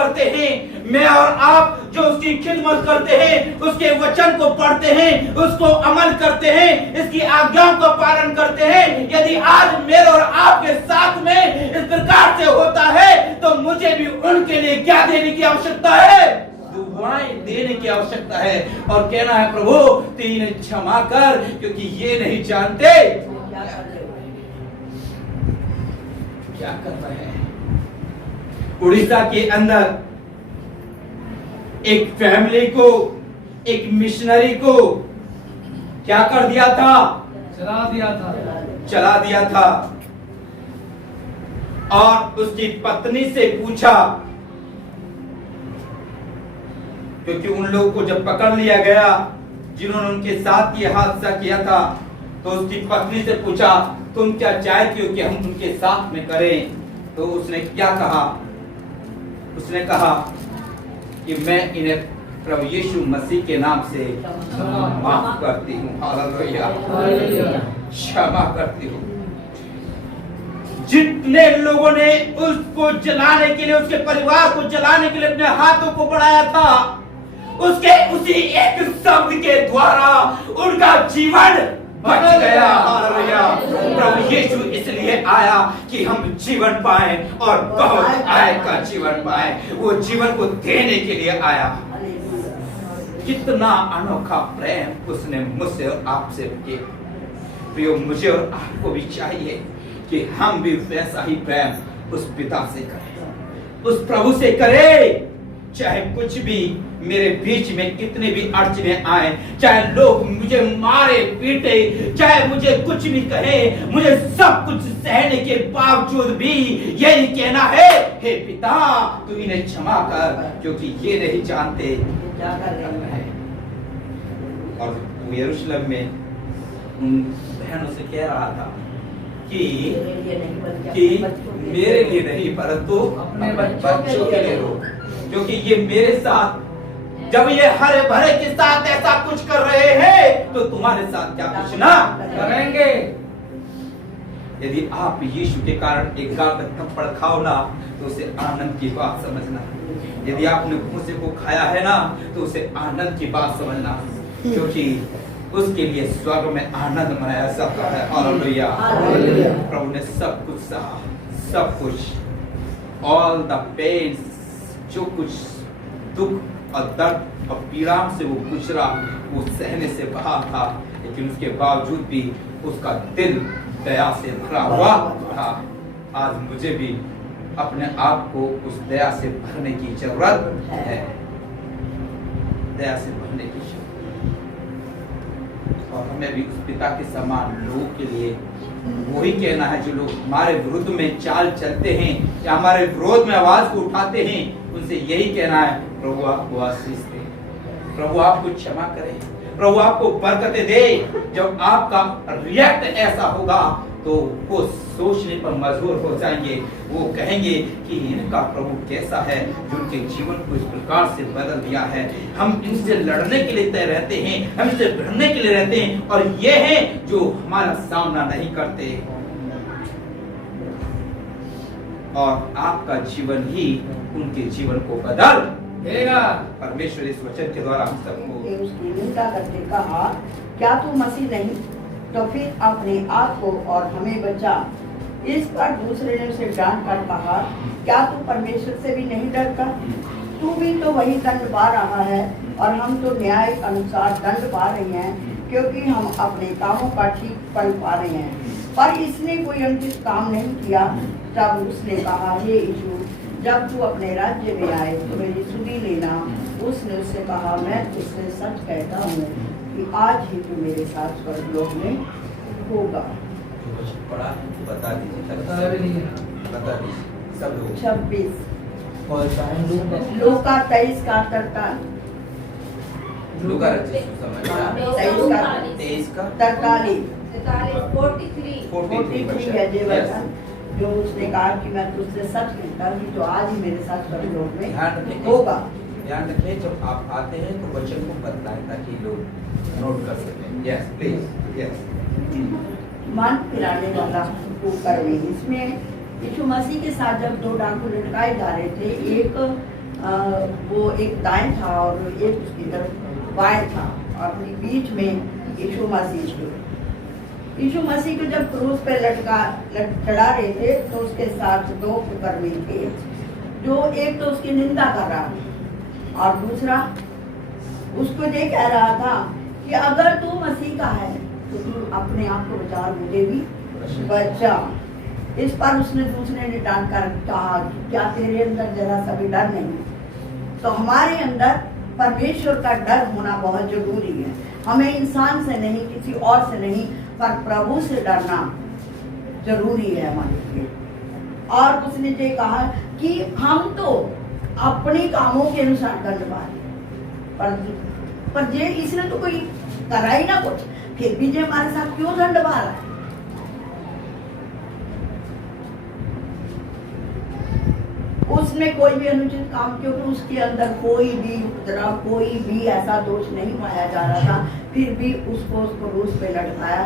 करते हैं, मैं और आप जो उसकी खिदमत करते हैं, उसके वचन को पढ़ते हैं, उसको अमल करते हैं, इसकी आज्ञाओं का पालन करते हैं, यदि आज मेरे और आपके साथ में इस प्रकार से होता है तो मुझे भी उनके लिए क्या देने की आवश्यकता है? दुआएं देने की आवश्यकता है और कहना है प्रभु तू इन्हें क्षमा कर क्योंकि ये नहीं जानते क्या कर रहे हैं। उड़ीसा के अंदर एक फैमिली को, एक मिशनरी को क्या कर दिया था? चला दिया था और उसकी पत्नी से पूछा, क्योंकि उन लोगों को जब पकड़ लिया गया जिन्होंने उनके साथ ये हादसा किया था, तो उसकी पत्नी से पूछा तुम क्या चाहती हो कि हम उनके साथ में करें? तो उसने क्या कहा? उसने कहा कि मैं इन्हें प्रभु यीशु मसीह के नाम से माफ करती हूँ। हालेलुया, क्षमा करती हूँ। जितने लोगों ने उसको जलाने के लिए, उसके परिवार को जलाने के लिए अपने हाथों को बढ़ाया था, उसके उसी एक शब्द के द्वारा उनका जीवन बच गया। हालेलुया, प्रभु यीशु इसलिए आया कि हम जीवन पाए और बहुत आय का जीवन पाए। वो जीवन को देने के लिए आया। कितना अनोखा प्रेम उसने मुझसे और आपसे किया। प्रियो, मुझे और आपको भी चाहिए कि हम भी वैसा ही प्रेम उस पिता से करें, उस प्रभु से करें। चाहे कुछ भी मेरे बीच में कितने भी अड़चने आए, चाहे लोग मुझे मारे पीटे, चाहे मुझे कुछ भी कहे, मुझे सब कुछ सहने के बावजूद भी यही कहना है, हे पिता तू इन्हें क्षमा कर क्योंकि ये नहीं जानते क्या कर रहे हैं। और वो यरूशलेम में उन बहनों से कह रहा था कि मेरे लिए नहीं परंतु अपने बच्चों के लिए रो, क्योंकि ये मेरे साथ जब ये हरे भरे के साथ ऐसा कुछ कर रहे हैं तो तुम्हारे साथ क्या कुछ ना करेंगे। यदि आप यीशु के कारण एक गाल में थप्पड़ खाओ ना तो उसे आनंद की बात समझना। यदि आपने भूसे को खाया है ना तो उसे आनंद की बात समझना, क्योंकि उसके लिए स्वर्ग में आनंद मनाया जाता है। हालेलुया, प्रभु ने सब कुछ सहा, सब कुछ, ऑल द पेन्स, जो कुछ दुख और दर्द और पीड़ा से वो गुजरा वो सहने से बहा था, लेकिन उसके बावजूद भी उसका दिल दया से भरा हुआ था। आज मुझे भी अपने आप को उस दया से भरने की जरूरत है, दया से भरने की जरूरत, और हमें भी उस पिता के समान लोगों के लिए वही कहना है जो लोग हमारे विरुद्ध में चाल चलते हैं या हमारे विरोध में आवाज को उठाते हैं, उनसे यही कहना है प्रभु आपको आशीष दे, प्रभु आपको क्षमा करे, प्रभु आपको बरकतें दे। जब आपका रिएक्ट ऐसा होगा तो वो सोचने पर मजबूर हो जाएंगे, वो कहेंगे कि इनका प्रभु कैसा है जो उनके जीवन को इस प्रकार से बदल दिया है। हम इनसे लड़ने के लिए तय रहते हैं, हम इनसे भिड़ने के लिए रहते हैं, और ये हैं जो हमारा सामना नहीं करते। और आपका जीवन ही उनके जीवन को बदल देगा। परमेश्वर इस वचन के द्वारा हम सबको उसकी निंदा करके कहा, क्या तू मसीह नहीं? तो फिर अपने आप को और हमें बचा। इस पर दूसरे ने उसे डांट कर कहा, क्या तू परमेश्वर से भी नहीं डरता? तू भी तो वही दंड पा रहा है और हम तो न्याय अनुसार दंड पा रहे हैं, क्योंकि हम अपने कामों का ठीक फल पा रहे हैं। पर इसने कोई अनुचित काम नहीं किया। तब उसने कहा, हे यीशु, जब तू अपने राज्य में आए तो मेरी सुधि लेना। उसने उससे कहा, मैं तुझसे सच कहता हूँ कि आज ही तू मेरे साथ स्वर्गलोक में होगा। पढ़ा बता दीजिए, बता दीजिए सब लोग। 26 लूका 23 का 43 लूका रचित सुसमाचार 23 का 43 43 है जे वचन जो उसने कहा कि मैं तुझसे सच कहता हूँ कि तो आज ही मेरे साथ स्वर्गलोक में होगा। ध्यान रखें जब आप आते हैं तो वचन को बदलाएं ताकि लोग नोट कर सकें। Yes please, yes. मन फिराने वाला कुकर्मी। इसमें यीशु मसीह के साथ जब दो डाकू लटकाए जा रहे थे, एक वो एक दाएं था और एक उसकी तरफ बाएं था, और अपने बीच में यीशु मसीह थे। यीशु मसीह को जब क्रूस पे चढ़ा रहे थे तो उसके साथ दो कुकर्मी थे, जो एक तो उसकी निंदा कर रहा था और दूसरा उसको ये कह रहा था कि अगर तू मसीह का है तो तू अपने आप को बचा, मुझे भी बचा। इस पर उसने दूसरे ने डांट कर कहा कि क्या तेरे अंदर जरा सा भी डर नहीं? तो हमारे अंदर परमेश्वर का डर होना बहुत जरूरी है। हमें इंसान से नहीं, किसी और से नहीं, पर प्रभु से डरना जरूरी है हमारे लिए। और उसने ये कहा कि हम तो अपने कामों के अनुसार दंड पाए, पर ये इसने तो कोई करा ही ना कुछ, फिर भी ये हमारे साथ क्यों दंड पा रहा है? उसने कोई भी अनुचित काम, क्योंकि उसके अंदर कोई भी उपद्रव, कोई भी ऐसा दोष नहीं पाया जा रहा था, फिर भी उसको क्रूस पे लटकाया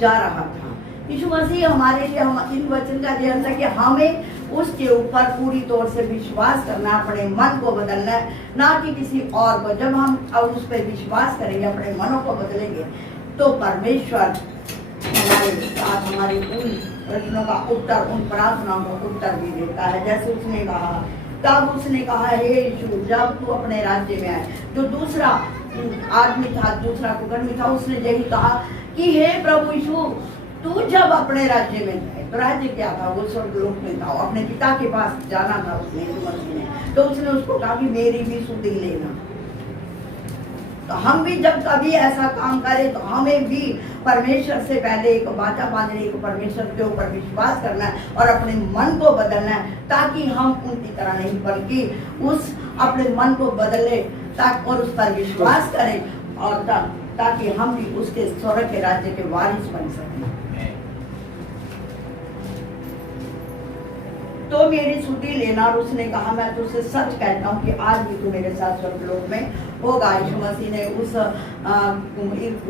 जा रहा था। यीशु मसीह हमारे लिए, हम इन वचन का ध्यान था कि हमें उसके ऊपर पूरी तौर से विश्वास करना, अपने मन को बदलना है, ना कि किसी और को। जब हम अब उस पर विश्वास करेंगे, अपने मनों को बदलेंगे, तो परमेश्वर हमारे साथ हमारे उन प्रश्नों का उत्तर, उन प्रार्थनाओं का उत्तर भी देता है। जैसे उसने कहा, तब उसने कहा, हे यीशु, जब तू अपने राज्य में आए। जो दूसरा आदमी था, दूसरा कुकर्मी था, उसने यही कहा कि हे प्रभु यीशु, तू जब अपने राज्य में जाए। तो राज्य क्या था? वो स्वर्गलोक में था, अपने पिता के पास जाना था उसने, यीशु मसीह ने। तो उसने उसको कहा कि मेरी भी सुधि लेना। तो हम भी जब कभी ऐसा काम करें तो हमें भी परमेश्वर से पहले एक वाचा बांधने, एक परमेश्वर के ऊपर विश्वास करना है और अपने मन को बदलना है, ताकि हम उनकी तरह नहीं बल्कि उस अपने मन को बदले और उस पर विश्वास करें, और ताकि हम भी उसके स्वर्ग के राज्य के वारिस बन सकें। तो मेरी सुधि लेना। और उसने कहा, मैं तुझसे सच कहता हूँ कि आज भी तू मेरे साथ स्वर्गलोक में होगा। यीशु मसीह ने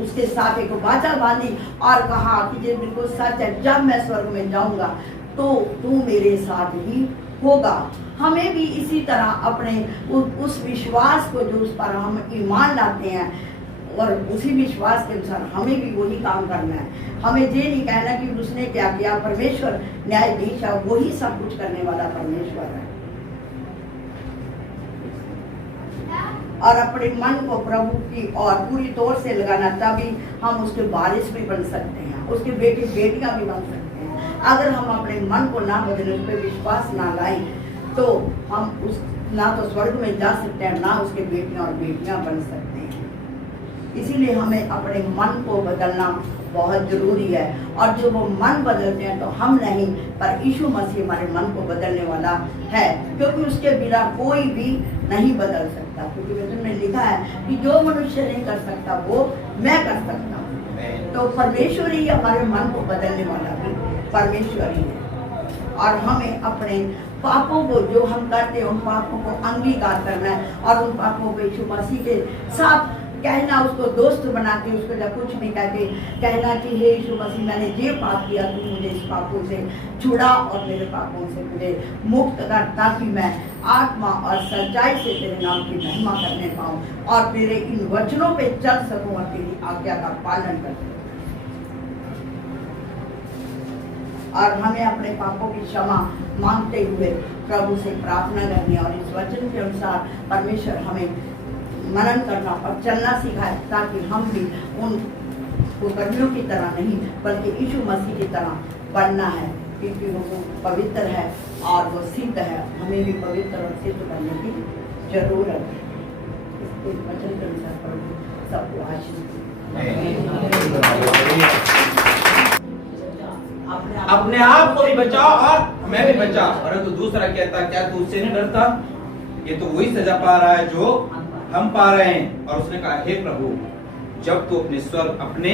उसके साथ एक वाचा बांधी और कहा कि ये बिल्कुल सच है, जब मैं स्वर्ग में जाऊंगा तो तू मेरे साथ ही होगा। हमें भी इसी तरह अपने उस विश्वास को, जो उस पर हम ईमान लाते हैं, और उसी विश्वास के अनुसार हमें भी वही काम करना है। हमें ये नहीं कहना कि उसने क्या किया, परमेश्वर न्यायाधीश है, वही सब कुछ करने वाला परमेश्वर है। और अपने मन को प्रभु की और पूरी तौर से लगाना, तभी हम उसके वारिस भी बन सकते हैं, उसके बेटे बेटियां भी बन सकते हैं। अगर हम अपने मन को ना बदले, उस पर विश्वास ना लाएं, तो हम उस ना तो स्वर्ग में जा सकते हैं, ना उसके बेटियां और बेटियां बन सकते हैं। इसीलिए हमें अपने मन को बदलना बहुत जरूरी है। और जो वो मन बदलते हैं तो हम नहीं, पर यीशु मसीह हमारे मन को बदलने वाला है, क्योंकि उसके बिना कोई भी नहीं बदल सकता। क्योंकि वचन में लिखा है कि जो मनुष्य नहीं कर सकता वो मैं कर सकता हूँ। तो परमेश्वर ही हमारे मन को बदलने वाला भी परमेश्वर ही है। और हमें अपने पापों को, जो हम करते हैं, उन पापों को अंगीकार करना है और उन पापों को यीशु मसीह के साथ कहना, उसको दोस्त बना के, उसको जब कुछ भी कहते कहना कि हे यीशु मसीह, मैंने ये पाप किया, तू मुझे इस पापों से छुड़ा और मेरे पापों से मुझे मुक्त कर, ताकि मैं आत्मा और सच्चाई से तेरे नाम की महिमा करने पाऊँ और तेरे इन वचनों पे चल सकूं और तेरी आज्ञा का पालन कर सकूं। और हमें अपने पापों की क्षमा मांगते हुए प्रभु से प्रार्थना करनी, और इस वचन के अनुसार परमेश्वर हमें मनन करना और चलना सिखाए, ताकि हम भी उन कुकर्मियों की तरह नहीं, बल्कि यीशु मसीह की तरह बनना है, क्योंकि वो पवित्र है और वो सिद्ध है। हमें भी पवित्र और सिद्ध बनने की जरूरत है। इस वचन के अनुसार प्रभु सबको आशीष अपने आप को भी बचाओ और मैं भी बचाओ। परंतु दूसरा कहता, क्या तू उससे नहीं डरता? ये तो वही सजा पा रहा है जो हम पा रहे हैं। और उसने कहा, हे प्रभु, जब तू अपने स्वर्ग, अपने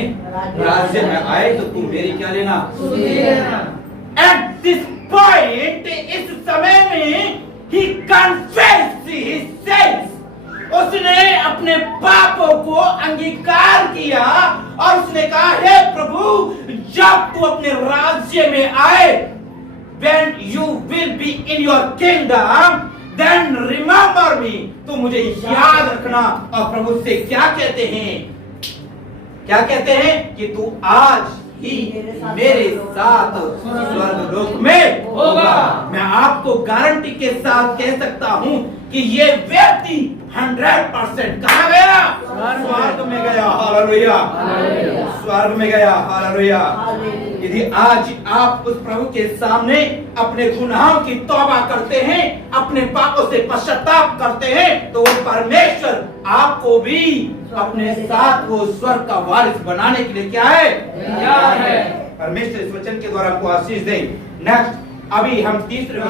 राज्य में आए तो तू मेरी क्या लेना? एट दिस पॉइंट, इस समय में he confessed his sins. उसने अपने पापों को अंगीकार किया और उसने कहा, हे प्रभु, जब तू अपने राज्य में आए, when you will be in your kingdom, then remember मुझे याद रखना। और प्रभु से क्या कहते हैं, क्या कहते हैं कि तू आज ही मेरे साथ स्वर्ग लोक में होगा। मैं आपको गारंटी के साथ कह सकता हूं कि ये व्यक्ति 100% कहां गया? स्वर्ग में गया। हालेलुया, स्वर्ग में गया। हालेलुया। यदि आज आप उस प्रभु के सामने अपने गुनाहों की तौबा करते हैं, अपने पापों से पश्चाताप करते हैं, तो वो परमेश्वर आपको भी अपने साथ वो स्वर्ग का वारिस बनाने के लिए क्या है? परमेश्वर इस वचन के द्वारा आपको आशीष दे। नेक्स्ट, अभी हम तीसरे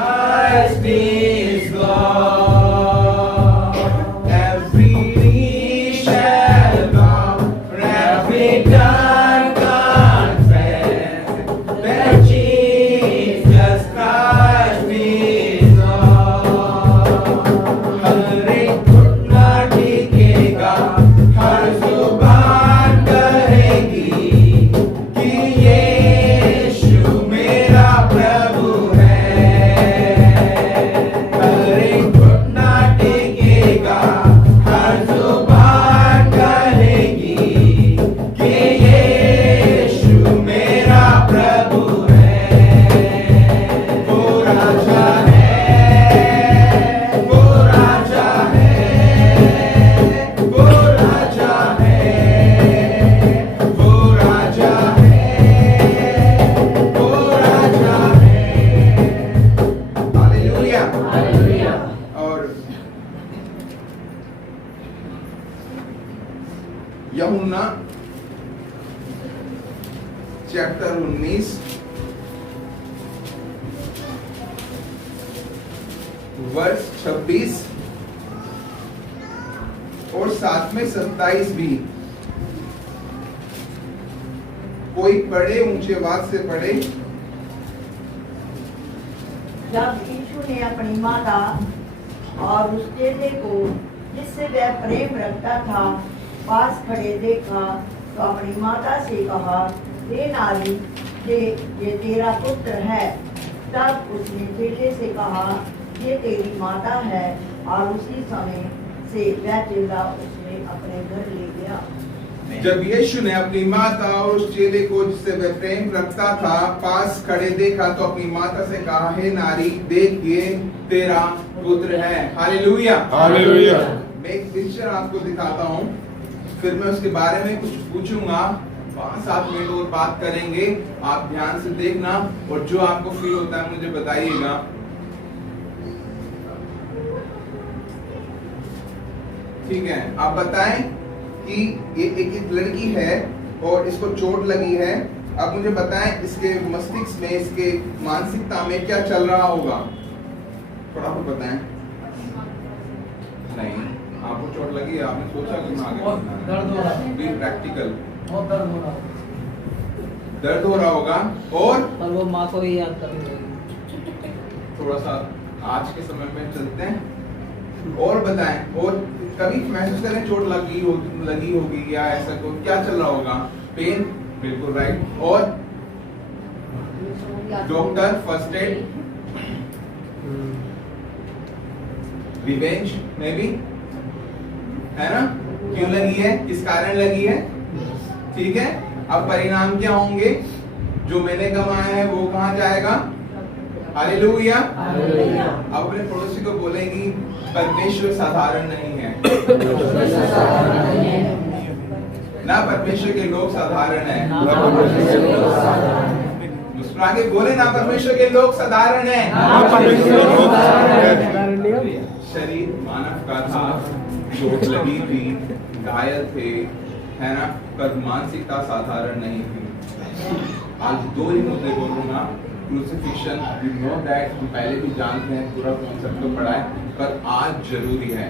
यूहन्ना चैप्टर 19 वर्ष 26 और साथ में 27 भी। कोई पढ़े, ऊंचे आवाज से पढ़े। जब यीशु ने अपनी माता और उस चेले को जिससे वह प्रेम रखता था पास खड़े देखा, तो अपनी माता से कहा, हे नारी, ये तेरा पुत्र है। तब उसने चेले से कहा, ये तेरी माता है। और उसी समय से वह चेला उसने अपने घर ले गया। जब यीशु ने अपनी माता और उस चेले को जिससे वह प्रेम रखता था पास खड़े देखा, तो अपनी माता से कहा, हे नारी, देख ये तेरा पुत्र है। Hallelujah, hallelujah. मैं एक पिक्चर आपको दिखाता हूँ, फिर मैं उसके बारे में कुछ पूछूंगा, 5-7 मिनट और बात करेंगे। आप ध्यान से देखना और जो आपको फील होता है मुझे बताइएगा। ठीक है, आप बताएं कि ये एक लड़की है और इसको चोट लगी है। अब मुझे बताएं इसके मस्तिष्क में, इसके मानसिकता में क्या चल रहा होगा, थोड़ा सा बताएं। नहीं, आपको चोट लगी है, आपने सोचा कि मैं आगे दर्द हो रहा है, बी प्रैक्टिकल, बहुत दर्द हो रहा है, दर्द हो रहा होगा। और वो माँ को ही याद कर रही होगी। थोड़ा सा आज के समय में चलते हैं और बताएं। और कभी महसूस करें चोट लगी होगी या ऐसा कोई, क्या चल रहा होगा? पेन, बिल्कुल राइट। और डॉक्टर, फर्स्ट एड, रिवेंज में भी है ना, क्यों लगी है, किस कारण लगी है। ठीक है, अब परिणाम क्या होंगे? जो मैंने कमाया है वो कहाँ जाएगा? हालेलुया। अब अपने पड़ोसी को बोलेंगी, परमेश्वर साधारण नहीं है ना, परमेश्वर के लोग साधारण हैं। मुस्कुरा के बोले ना, परमेश्वर के लोग साधारण हैं। शरीर मानव का था, चोट लगी थी, घायल थे, है ना, पर मानसिकता साधारण नहीं थी। आज 2 ही मुद्दे बोलूंगा। क्रूसिफिक्शन, वी नो दैट, हम पहले भी जानते हैं, पूरा कॉन्सेप्ट तो पढ़ा है, पर आज जरूरी है।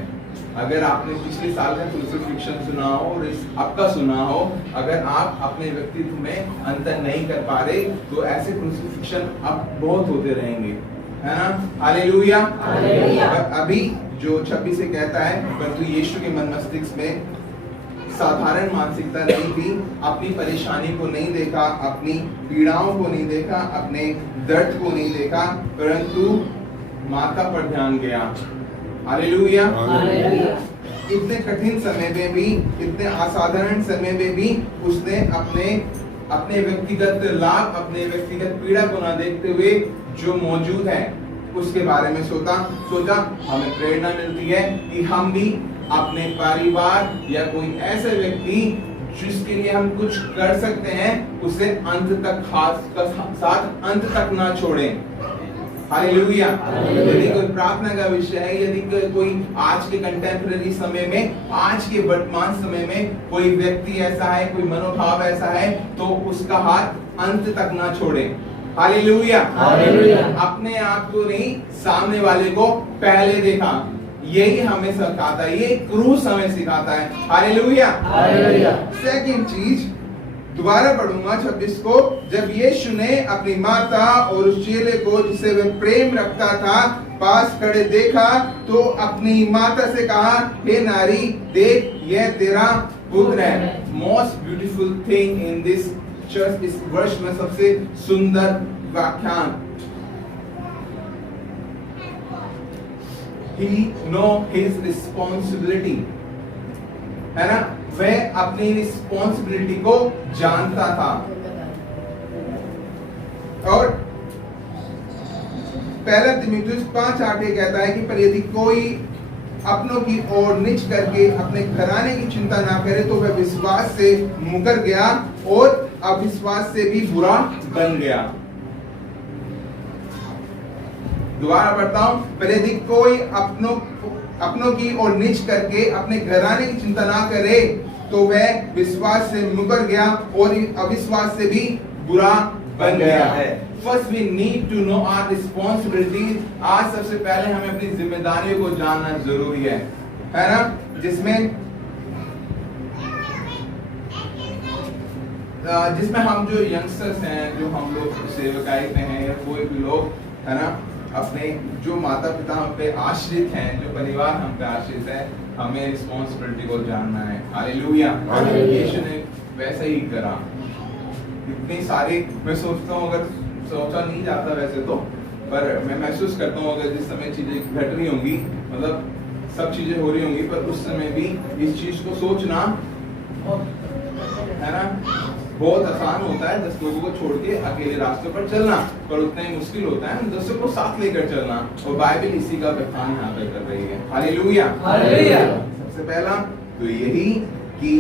अगर आपने पिछले साल का क्रूसिफिक्शन सुना हो और इस आपका सुना हो, अगर आप अपने व्यक्तित्व में अंतर नहीं कर पा रहे, तो ऐसे क्रूसिफिक्शन अब बहुत होते रहेंगे, है ना। हालेलुया। अभी जो 26 से कहता है, परंतु यीशु के मन मस्तिष्क में साधारण मानसिकता नहीं थी, अपनी परेशानी को नहीं देखा, अपनी पीड़ाओं को नहीं देखा, अपने दर्द को नहीं देखा, परंतु माता पर ध्यान गया। हालेलुया। हालेलुया। इतने कठिन समय में भी, इतने असाधारण समय में भी उसने अपने व्यक्तिगत लाभ, अपने व्यक्तिगत पीड़ा को ना देखते हुए जो मौजूद है उसके बारे में सोचा। हमें प्रेरणा मिलती है कि हम भी अपने परिवार या कोई ऐसे व्यक्ति जिसके लिए हम कुछ कर सकते हैं उसे अंत तक साथ अंत तक ना छोड़ें। हालेलुया। यदि कोई प्रार्थना का विषय है, यदि कोई आज के कंटेम्पररी समय में, आज के वर्तमान समय में कोई व्यक्ति ऐसा है, कोई मनोभाव ऐसा है, तो उसका हाथ अंत तक ना छोड़े। हालेलुया। अपने आप को नहीं, सामने वाले को पहले देखा। यही हमें सिखाता है, ये क्रूस हमें सिखाता है। हालेलुया। सेकंड चीज दोबारा पढ़ूंगा 26 को। जब यीशु ने अपनी माता और उस चेले को जिसे वह प्रेम रखता था पास खड़े देखा तो अपनी माता से कहा, हे नारी, देख यह तेरा पुत्र है। Most beautiful thing in this church, इस वर्ष में सबसे सुंदर व्याख्यान, he know his responsibility, है ना, वह अपनी रिस्पॉन्सिबिलिटी को जानता था। और पहला तीमुथियुस 5:8 कहता है कि पर यदि कोई अपनों की ओर निच करके अपने घराने की चिंता ना करे तो वह विश्वास से मुकर गया और अविश्वास से भी बुरा बन गया। दोबारा पढ़ता हूं, पर यदि कोई अपनों की ओर नीच करके अपने घराने की चिंता ना करे तो वह विश्वास से मुकर गया और अविश्वास से भी बुरा बन गया है। First we need to know our responsibilities. आज सबसे पहले हमें अपनी जिम्मेदारियों को जानना जरूरी है ना, जिसमें हम जो यंगस्टर्स हैं, जो हम लोग सेवकाई में हैं या कोई भी लोग, है ना, अपने जो माता पिता हम पे आश्रित हैं, जो परिवार हम पे आश्रित है, हमें रिस्पॉन्सिबिलिटी को जानना है। हालेलुया। यीशु ने वैसे ही करा। इतनी सारी, मैं सोचता हूँ, अगर सोचा नहीं जाता वैसे तो, पर मैं महसूस करता हूँ अगर जिस समय चीजें घट रही होंगी, मतलब सब चीजें हो रही होंगी, पर उस समय भी इस चीज को सोचना, है ना, बहुत आसान होता है 10 लोगों को छोड़ के अकेले रास्ते पर चलना, पर उतना ही मुश्किल होता है 10 को साथ लेकर चलना। और बाइबल इसी का बखान यहाँ पे कर रही है। हालेलुया। सबसे पहला तो यही कि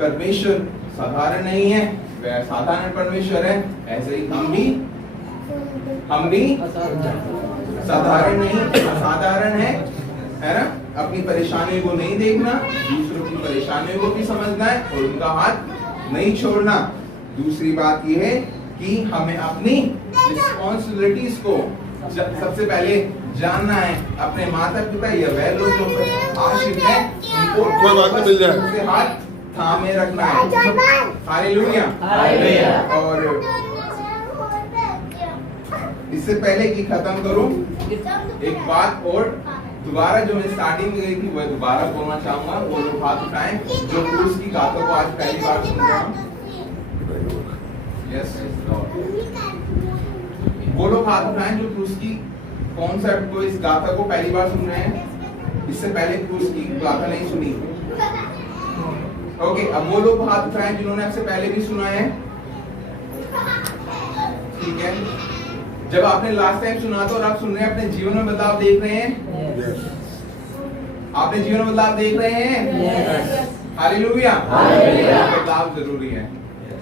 परमेश्वर साधारण नहीं है, वह साधारण परमेश्वर है, ऐसे ही हम भी साधारण नहीं, असाधारण है ना। अपनी परेशानियों को नहीं देखना, दूसरों की परेशानियों को भी समझना है और उनका हाथ नहीं छोड़ना। दूसरी बात यह है कि हमें अपनी रिस्पॉन्सिबिलिटीज को सबसे पहले जानना है। अपने माता पिता या वह लोग जो आश्रित हैं, उनको उनके हाथ थामे रखना है। हालेलुया। और इससे पहले कि खत्म करूं, एक बात और दोबारा जो मैं स्टार्टिंग में गई थी वह दोबारा बोलना चाहूंगा। वो लोग हाथ उठाएं जो क्रूस की गाथों को आज पहली बार सुन रहे हैं। यस, वो लोग हाथ उठाएं जो क्रूस की कॉन्सेप्ट को, इस गाथा को पहली बार सुन रहे हैं, इससे पहले क्रूस की गाथा नहीं सुनी। ओके, अब वो लोग हाथ उठाएं जिन्होंने आपसे पहले भी सुना है। ठीक है, जब आपने लास्ट टाइम सुना तो और आप सुन रहे हैं, अपने जीवन में बदलाव देख रहे हैं? आपने जीवन में बदलाव देख रहे हैं? हालेलुया। बदलाव जरूरी है।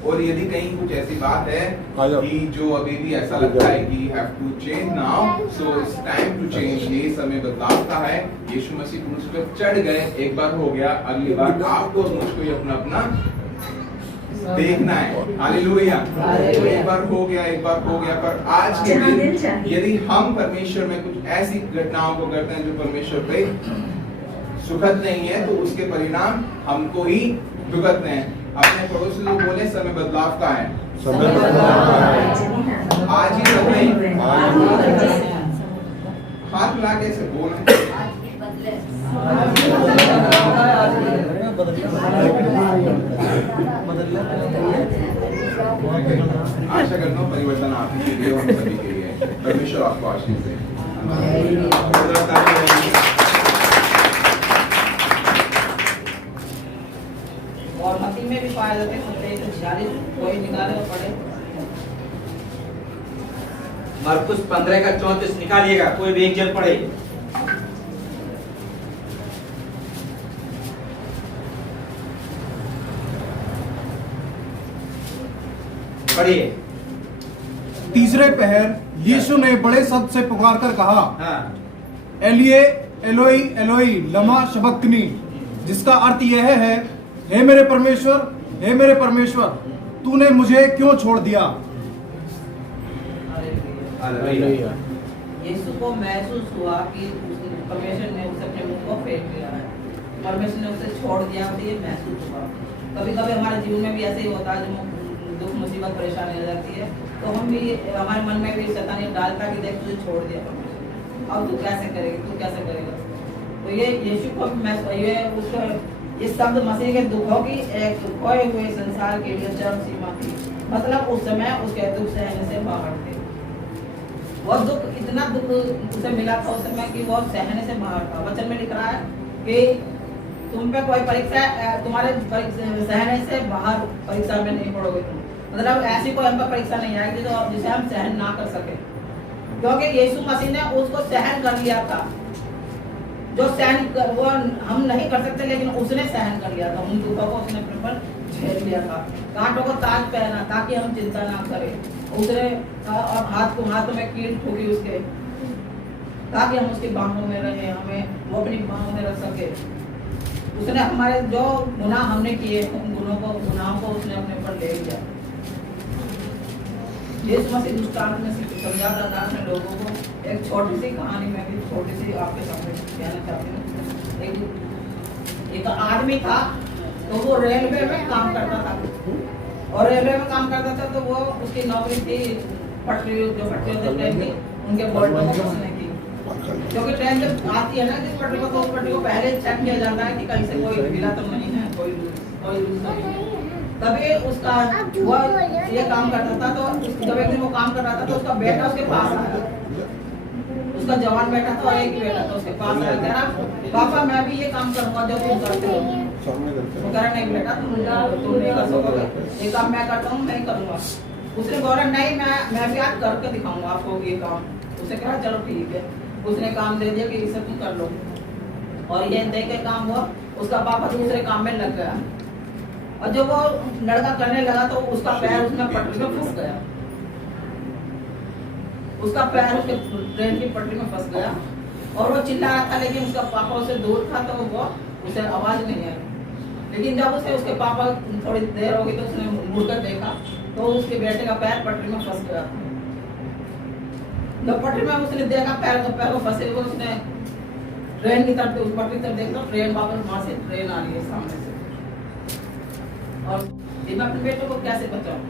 और यदि कहीं कुछ ऐसी बात है कि जो अभी भी ऐसा लगता है कि have to change now, so it's time to change, ये समय बदलाव का है। यीशु मसीह क्रूस पर चढ़ गए, एक बार हो गया, अगली बार आपको मुझको ही अपना देखना है। हालेलुया। एक बार हो गया, पर आज के दिन यदि हम परमेश्वर में कुछ ऐसी घटनाओं को करते हैं जो परमेश्वर पे सुखद नहीं है, तो उसके परिणाम हमको ही भुगतने हैं। अपने पड़ोसी को बोले, समय बदलाव का है, आज ही बदले। हाथ मिला के ऐसे बोले, आशा करता हूँ परिवर्तन आप ही के लिए और हम सभी के लिए। परमेश्वर आपको आशीष दे। भी पाए जाते हैं 46 कोई निकाले तो पड़े। मरकुस 15 का 34 निकालिएगा, कोई भी एक जन पढ़े। पढ़िए। तीसरे पहर यीशु ने बड़े शब्द से पुकारकर कहा, हाँ एलिये एलोई एलोई लमा शबक्तनी, जिसका अर्थ यह है, हे मेरे परमेश्वर, तूने मुझे क्यों छोड़ दिया। हालेलुया। यीशु को महसूस हुआ कि परमेश्वर ने उसे अपने मुंह को फेंक दिया है, परमेश्वर ने उसे छोड़ दिया, तो ये महसूस हुआ। कभी कभी हमारे जीवन में भी ऐसे ही होता है, जब दुख मुसीबत परेशानी हो जाती है तो हम भी, हमारे मन में भी शैतान ये डालता कि देख तुझे छोड़ दिया परमेश्वर, अब तू कैसे करेगी, तू कैसे करेगा। तो ये यीशु को ये उसको इस शब्द मसीह के दुखों की एक खोए हुए संसार के लिए चरम सीमा थी। मतलब उस समय उसके दुख सहने से बाहर थे। वो दुख, इतना दुख उसे मिला था उस समय कि वो सहने से बाहर था। वचन में लिख रहा है कि तुम पे कोई परीक्षा, तुम्हारे सहने से बाहर परीक्षा में नहीं पड़ोगे तुम। मतलब ऐसी कोई हम पर परीक्षा नहीं आएगी जिसे हम सहन ना कर सके, क्योंकि यीशु मसीह ने उसको सहन कर लिया था। जो सहन वो हम नहीं कर सकते, लेकिन उसने सहन कर लिया था। उन दुखों को उसने अपने पर झेल लिया था। कांटों को ताज पहना ताकि हम चिंता ना करें। उसने और हाथों में कील ठोकी उसके, ताकि हम उसकी बाहों में रहे, हमें वो अपनी बाहों में रख सके। उसने हमारे जो गुनाह हमने किए, उन गुनाहों को उसने अपने पर ले लिया। यीशु मसीह दृष्टांत में समझाता था अपने लोगों को। एक छोटी सी कहानी में भी छोटी सी आपके सामने कहना चाहती हूँ। एक आदमी था, तो वो रेलवे में काम करता था, और रेलवे में काम करता था तो वो उसकी नौकरी थी पटरी, जो पटरी होती ट्रेन की, उनके बोल्टों को कसने की। क्योंकि ट्रेन जब आती है ना जिस पटरी को, तो उस पटरी को पहले चेक किया जाता है कि कहीं से कोई ढीला तो नहीं है, कोई रूल नहीं है। तभी उसका वो ये काम करता था। तो जब एक दिन वो काम कर रहा था तो उसका बेटा उसके पास आया। उसका जवान बेटा था और एक ही बेटा था, उसके पास आया, कह रहा पापा मैं भी ये काम करूंगा जो तुम करते हो। वो कह रहा नहीं बेटा तुम नहीं कर सकोगे, ये काम मैं करता हूँ, मैं ही करूंगा। उसने बोला नहीं मैं भी आज करके दिखाऊंगा आपको ये काम। उसे कहा चलो ठीक है। उसने काम दे दिया कि इसे तुम कर लो, और ये दे के काम हुआ। उसका पापा दूसरे काम में लग गया, और जब वो लड़का करने लगा तो उसका पैर उसमें पटरी में फंस गया। उसका पैर उसके ट्रेन की पटरी में फंस गया, और वो चिल्ला रहा था, लेकिन उसका पापा उसे दूर था तो वो उसे आवाज नहीं आई। लेकिन जब उसके पापा थोड़ी देर हो गई तो उसने मुड़कर देखा तो उसके बेटे का पैर पटरी में फंस गया। जब पटरी में उसने देखा पैर को फंसे हुए, उसने ट्रेन की तरफ, उस पटरी की तरफ देखा, ट्रेन वापस वहां से ट्रेन आ रही है सामने से, और मैं अपने बेटे को कैसे बचाऊं।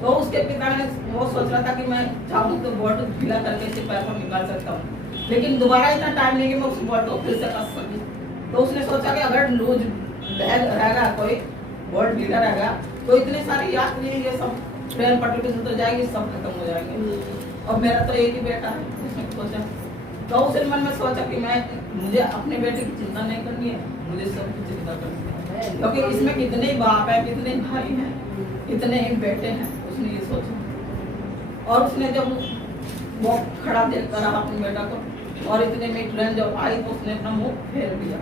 तो उसके पिता ने वो सोच रहा था कि मैं चाहूँ तो बोल्ट ढीला करके इसे पैर को निकाल सकता हूँ, लेकिन दोबारा इतना टाइम नहीं कि मैं उस बोल्ट को फिर से कस सकूं। तो उसने सोचा कि अगर लूज रहेगा, कोई बोल्ट ढीला रहेगा, तो इतने सारे यात्री ये सब ट्रेन पटरी पे उतर जाएगी, सब खत्म हो जाएंगे, और मेरा तो एक ही बेटा है। उसने सोचा, तो उसने मन में सोचा कि मुझे अपने बेटे की चिंता नहीं करनी है, मुझे सबकी चिंता करनी है, क्योंकि इसमें कितने बाप है, कितने भाई हैं, कितने ही बेटे हैं। उसने ये सोचा, और उसने जब वो खड़ा देखता रहा अपने बेटा को, और इतने में ट्रेन जब आई तो उसने अपना मुंह फेर दिया।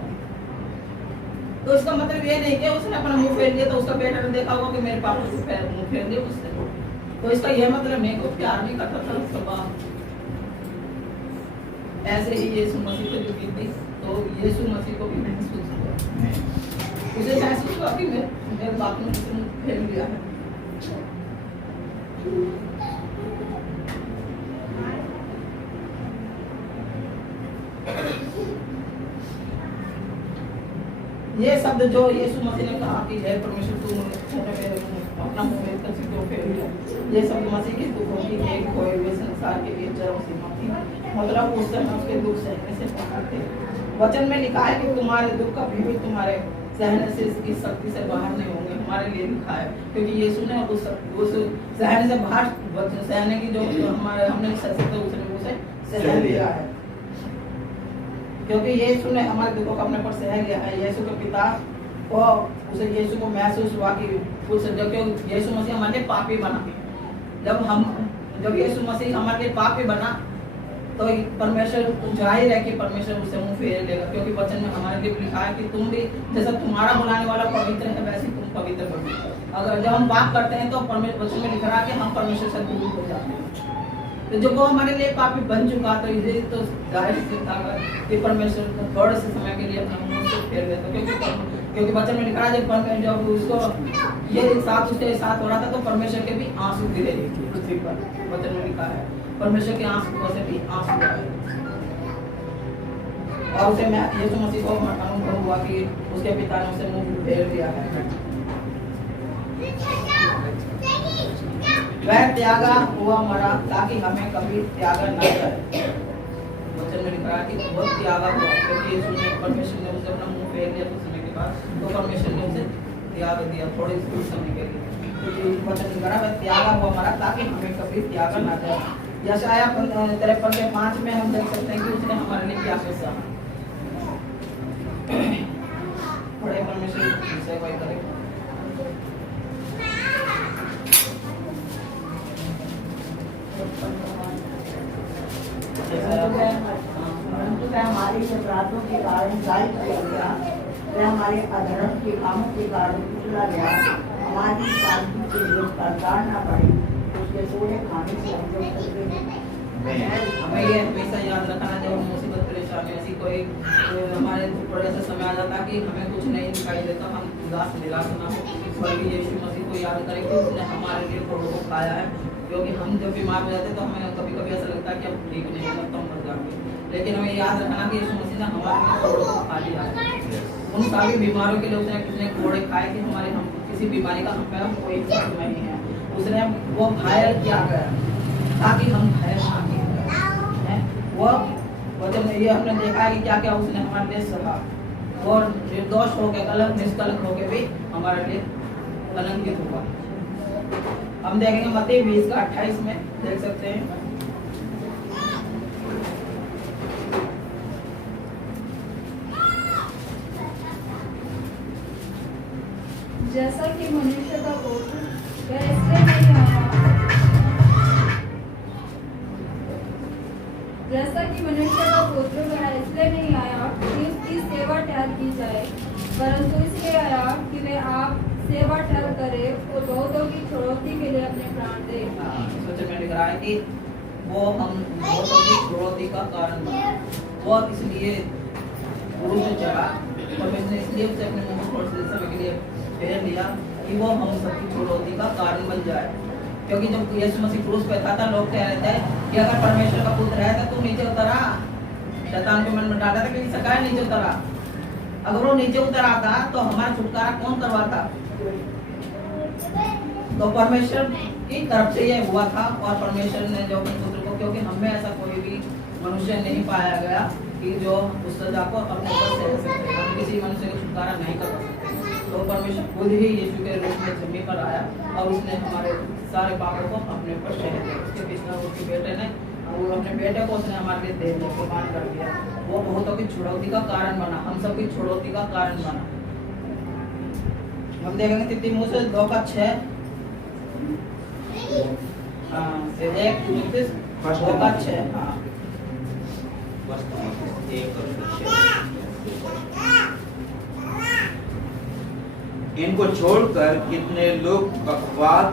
तो इसका मतलब ये नहीं कि उसने अपना मुंह फेर दिया तो उसका बेटा ने देखा होगा कि मेरे पापा को मुंह फेर दिया उसने। तो इसका यह मतलब मेरे को प्यार नहीं करता था उसका बाप। ऐसे ही यीशु मसीह को जो की थी, तो यीशु मसीह को भी महसूस हुआ, उसे महसूस हुआ कि मेरे बाप ने मुझसे मुंह फेर लिया है। ये शब्द जो यीशु मसीह ने कहा कि हे परमेश्वर तू अपना मुंह मेरे तरफ से क्यों फेर लिया, ये शब्द मसीह के दुखों की एक खोए हुए संसार के लिए चरम सीमा थी। मतलब उस समय उसके दुख सहने से बाहर थे। वचन में लिखा है कि तुम्हारे दुख का भी तुम्हारे सहने से इसकी शक्ति से बाहर नहीं होंगे, हमारे लिए लिखा है, क्योंकि यीशु ने उस सहने से बाहर, सहने की जो हमारे हमने उसने उसे सह लिया है, क्योंकि यीशु ने हमारे दुखों को अपने पर सह लिया है। यीशु के पिता वो उसे यीशु को महसूस हुआ कि उस जब यीशु मसीह हमारे लिए पापी बना, जब यीशु मसीह हमारे लिए पापी बना तो परमेश्वर जाहिर है कि परमेश्वर उससे मुंह फेर लेगा, क्योंकि वचन में हमारे लिए लिखा है कि तुम भी जैसा तुम्हारा बुलाने वाला पवित्र है वैसे तुम पवित्र बनो। अगर जब हम पाप करते हैं तो परमेश्वर वचन में लिख रहा है कि हम परमेश्वर से दूर हो जाते हैं। तो जब वो हमारे लिए पापी बन चुका तो ये तो जाहिर सी था कि परमेश्वर थोड़े से समय के लिए अपना मुंह से फेर देता, क्योंकि वचन में लिखा है जब उसको ये साथ उसके साथ हो रहा था तो परमेश्वर के भी आंसू गिरे पृथ्वी पर। वचन में लिखा है परमेश्वर के आंसू से भी आंसू आए, और उसे मैं यीशु मसीह को अनुभव हुआ कि उसके पिता ने उसे मुंह फेर दिया है। वह त्यागा हुआ मरा ताकि हमें कभी त्यागा न करे। वचन में लिखा है कि वो त्यागा हुआ, क्योंकि यीशु ने परमेश्वर ने उसे अपना मुंह फेर दिया कुछ समय के बाद, तो परमेश्वर ने उसे त्याग दिया थोड़े समय के लिए। तो वचन लिखा है वह त्यागा हुआ मरा ताकि हमें कभी त्यागा न जाए। यशाया 53:5 में हम देख सकते हैं कि उसने हमारे लिए क्या सोचा। बड़े परमेश्वर विषय कोई करे। परंतु वह हमारे अपराधों के कारण घायल किया गया, वह हमारे अधर्म के कामों के कारण कुचला गया, हमारी शांति के लिए उसका ताड़ना पड़ी, उसके सोने खाने से हम लोग सकते। हमें ये हमेशा याद रखना जब हम मुसीबत परेशानी ऐसी कोई हमारे ऊपर ऐसा समय आ जाता कि हमें कुछ नहीं दिखाई देता, हम उदास निराश ना हो, बल्कि यीशु मसीह को याद करें कि उसने हमारे लिए कोड़ों को खाया है। क्योंकि हम जब बीमार हो जाते तो हमें कभी कभी ऐसा लगता है कि अब ठीक नहीं होगा तो हम मर जाएंगे, लेकिन हमें याद रखना कि यीशु मसीह ने हमारे लिए कोड़ों को खा लिया है। उन सारी बीमारियों के लिए उसने कितने कोड़े खाए कि हमारे हम किसी बीमारी का हम पे कोई फर्क नहीं है। उसने वो घायल किया गया ताकि हम घायल ना किए। वो वचन में ये हमने देखा है कि क्या क्या उसने हमारे लिए सहा, और निर्दोष होके गलत निष्कलंक होके भी हमारे लिए कलंकित हुआ। हम देखेंगे मत्ती 20:28 में देख सकते हैं। जैसा कि मनुष्य का पुत्र वह इसलिए नहीं आया कि उसकी सेवा टहल की जाए, परंतु इसलिए आया कि वह आप सेवा टहल करे और बहुतों की छुड़ौती के लिए अपने प्राण दे। सोच में लिख रहा है कि वो हम बहुतों की छुड़ौती का कारण बना। वो इसलिए गुरु में चढ़ा और उसने इसलिए उसे अपने मुंह थोड़े से समय के लिए फेर लिया कि वो हम सबकी छुड़ौती का कारण बन जाए। क्योंकि जब यीशु मसीह क्रूस पे था लोग कह रहे थे कि अगर परमेश्वर का पुत्र है तो तू नीचे उतरा। शैतान के मन में डाला था कि सकाय नीचे उतरा। अगर वो नीचे उतर आता तो हमारा छुटकारा कौन करवाता? तो परमेश्वर की तरफ से यह हुआ था, और परमेश्वर ने जो अपने पुत्र को, क्योंकि हमें ऐसा कोई भी मनुष्य नहीं पाया गया कि जो उस सजा को अपने ऊपर सह सकते, हम किसी मनुष्य का छुटकारा नहीं कर सकते। तो परमेश्वर खुद ही यीशु के रूप में जमीन पर आया और उसने हमारे सारे पापों को अपने ऊपर सह दिया। उसके पिछले उसके बेटे ने, वो अपने बेटे को उसने हमारे लिए दे दिया, कुर्बान कर दिया। वो बहुतों की छुड़ौती का कारण बना, हम सबकी छुड़ौती का कारण बना। हम देखेंगे तीमुथियुस 2:6, 2:6। हाँ, इनको छोड़कर कितने लोग बकवाद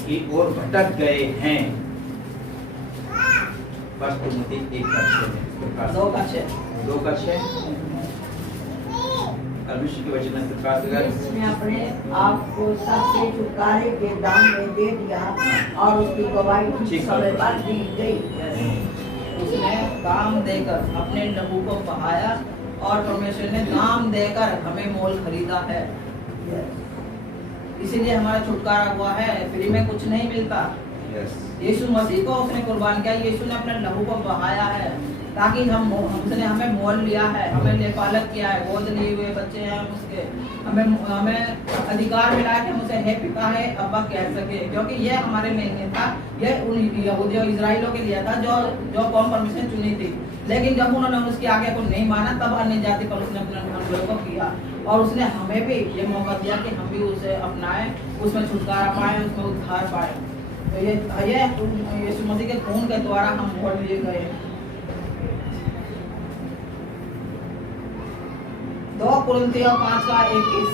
की ओर भटक गए हैं। बस तीमुथि 2:6 परमेश्वर के वचन में प्रकाश कर उसने अपने आप को सबसे छुटकारे के दाम में दे दिया और उसकी गवाही ठीक समय पर दी गई। उसने दाम देकर अपने लहू को बहाया और परमेश्वर ने दाम देकर हमें मोल खरीदा है। इसीलिए हमारा छुटकारा हुआ है, फ्री में कुछ नहीं मिलता। यीशु मसीह को उसने कुर्बान किया, यीशु ने अपने लहू को बहाया है ताकि उसने हमें मोल लिया है, हमें लेपालक किया है, गोद लिए हुए बच्चे हैं हम उसके। हमें अधिकार मिला है कि हम उसे हे पिता है अब्बा कह सके, क्योंकि ये हमारे लिए नहीं था, ये उन यहूदियों इजराइलों के लिए था जो कौम परमेश्वर ने चुनी थी। लेकिन जब उन्होंने उसकी आज्ञा को नहीं माना तब अन्य जाति पर उसने अपने अनुग्रह को किया और उसने हमें भी ये मौका दिया कि हम भी उसे अपनाएं, उसमें छुटकारा पाए, उसमें उद्धार पाए। तो ये यीशु मसीह के खून के द्वारा हम मोड़ लिए गए। 2 कुरिन्थियों 5:21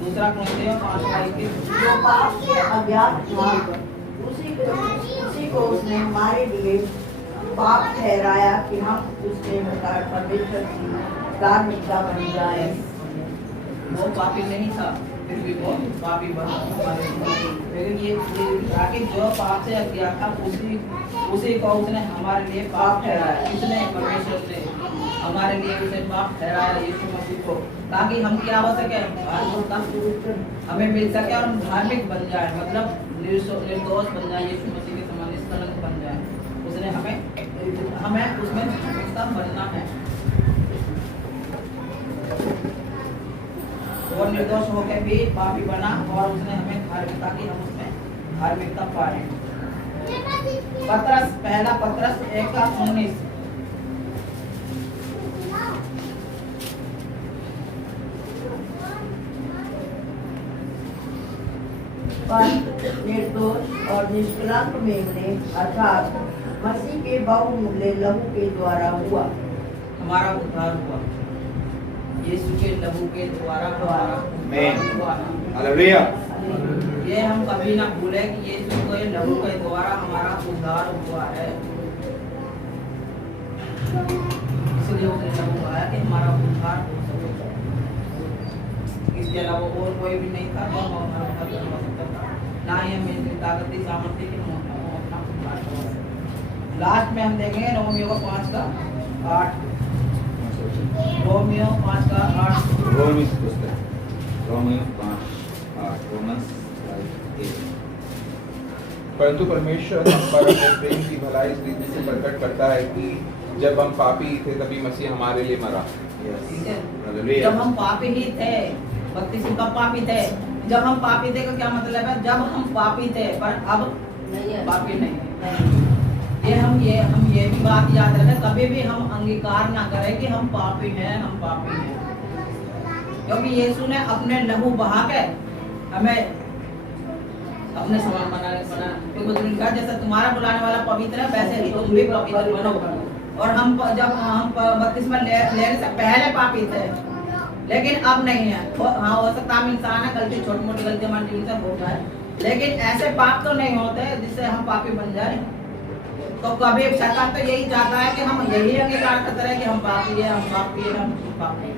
दूसरा कुरिन्थियों 5:21 जो पाप से अज्ञात था उसी को उसने हमारे लिए पाप ठहराया कि हम उसके मुताबिक परमेश्वर की धार्मिकता बन जाए। वो पापी नहीं था फिर भी वो पापी बना हमारे लिए। लेकिन ये ताकि जो पाप से अज्ञात था उसी को उसने हमारे लिए पाप ठहराया। किसने? परमेश्वर ने हमारे लिए उसे पाप ठहराया यीशु मसीह को, ताकि हम क्या हो सके, हमें मिल सके और हम धार्मिक बन जाए, मतलब निर्दोष बन जाए, यीशु मसीह के समान निष्कलंक बन जाए। उसने हमें उसमें धार्मिकता बनना है और निर्दोष होकर भी पापी बना और उसने हमें धार्मिकता की, हम उसमें धार्मिकता पाए। पहला पत्रस 1:19 पर निर्दोष और निष्कलंक मेमने अर्थात मसीह के बहुमूल्य लहू के द्वारा हुआ, हमारा उद्धार हुआ। यीशु के लहू के द्वारा हमारा उद्धार हुआ। हालेलुया। ये हम कभी ना भूले कि यीशु के लहू के द्वारा हमारा उद्धार हुआ है। इसलिए उसने लहू आया कि हमारा उद्धार हो सके। इसके अलावा और कोई भी नहीं था जो हमारा उद्धार करवा सकता था, ना ही हम इतनी ताकती सामर्थ्य की अपना उद्धार करवा सकते। लास्ट में हम देखेंगे रोमियो 5:8 रोमियो 5:8 रोमियो पुस्तक रोमियो 5:8 रोमन्स 5:8 परंतु परमेश्वर हम पर अपने प्रेम की भलाई इस रीति से प्रकट करता है कि जब हम पापी थे तभी मसीह हमारे लिए मरा। ठीक है। हालेलुया। जब हम पापी ही थे, बपतिस्मा कब पापी थे? जब हम पापी थे का क्या मतलब है? जब हम पापी थे पर अब पापी नहीं। हम ये भी बात याद रखें, कभी भी हम अंगीकार ना करें कि हम पापी हैं, हम पापी हैं, क्योंकि यीशु ने अपने लहू बहा के हमें अपने समान बना क्योंकि जैसे तुम्हारा बुलाने वाला पवित्र है वैसे ही तुम भी पवित्र बनो। और हम जब हम बपतिस्मा लेने से पहले पापी थे, लेकिन अब नहीं है। हाँ, हो सकता हम इंसान है, गलती छोटी मोटी गलती हमारे जीवन से हो जाए, लेकिन ऐसे पाप तो नहीं होते जिससे हम पापी बन जाए। तो कभी शैतान तो यही चाहता है कि हम यही अंगीकार करते रहे कि हम पापी है, हम पापी है, हम पापी है।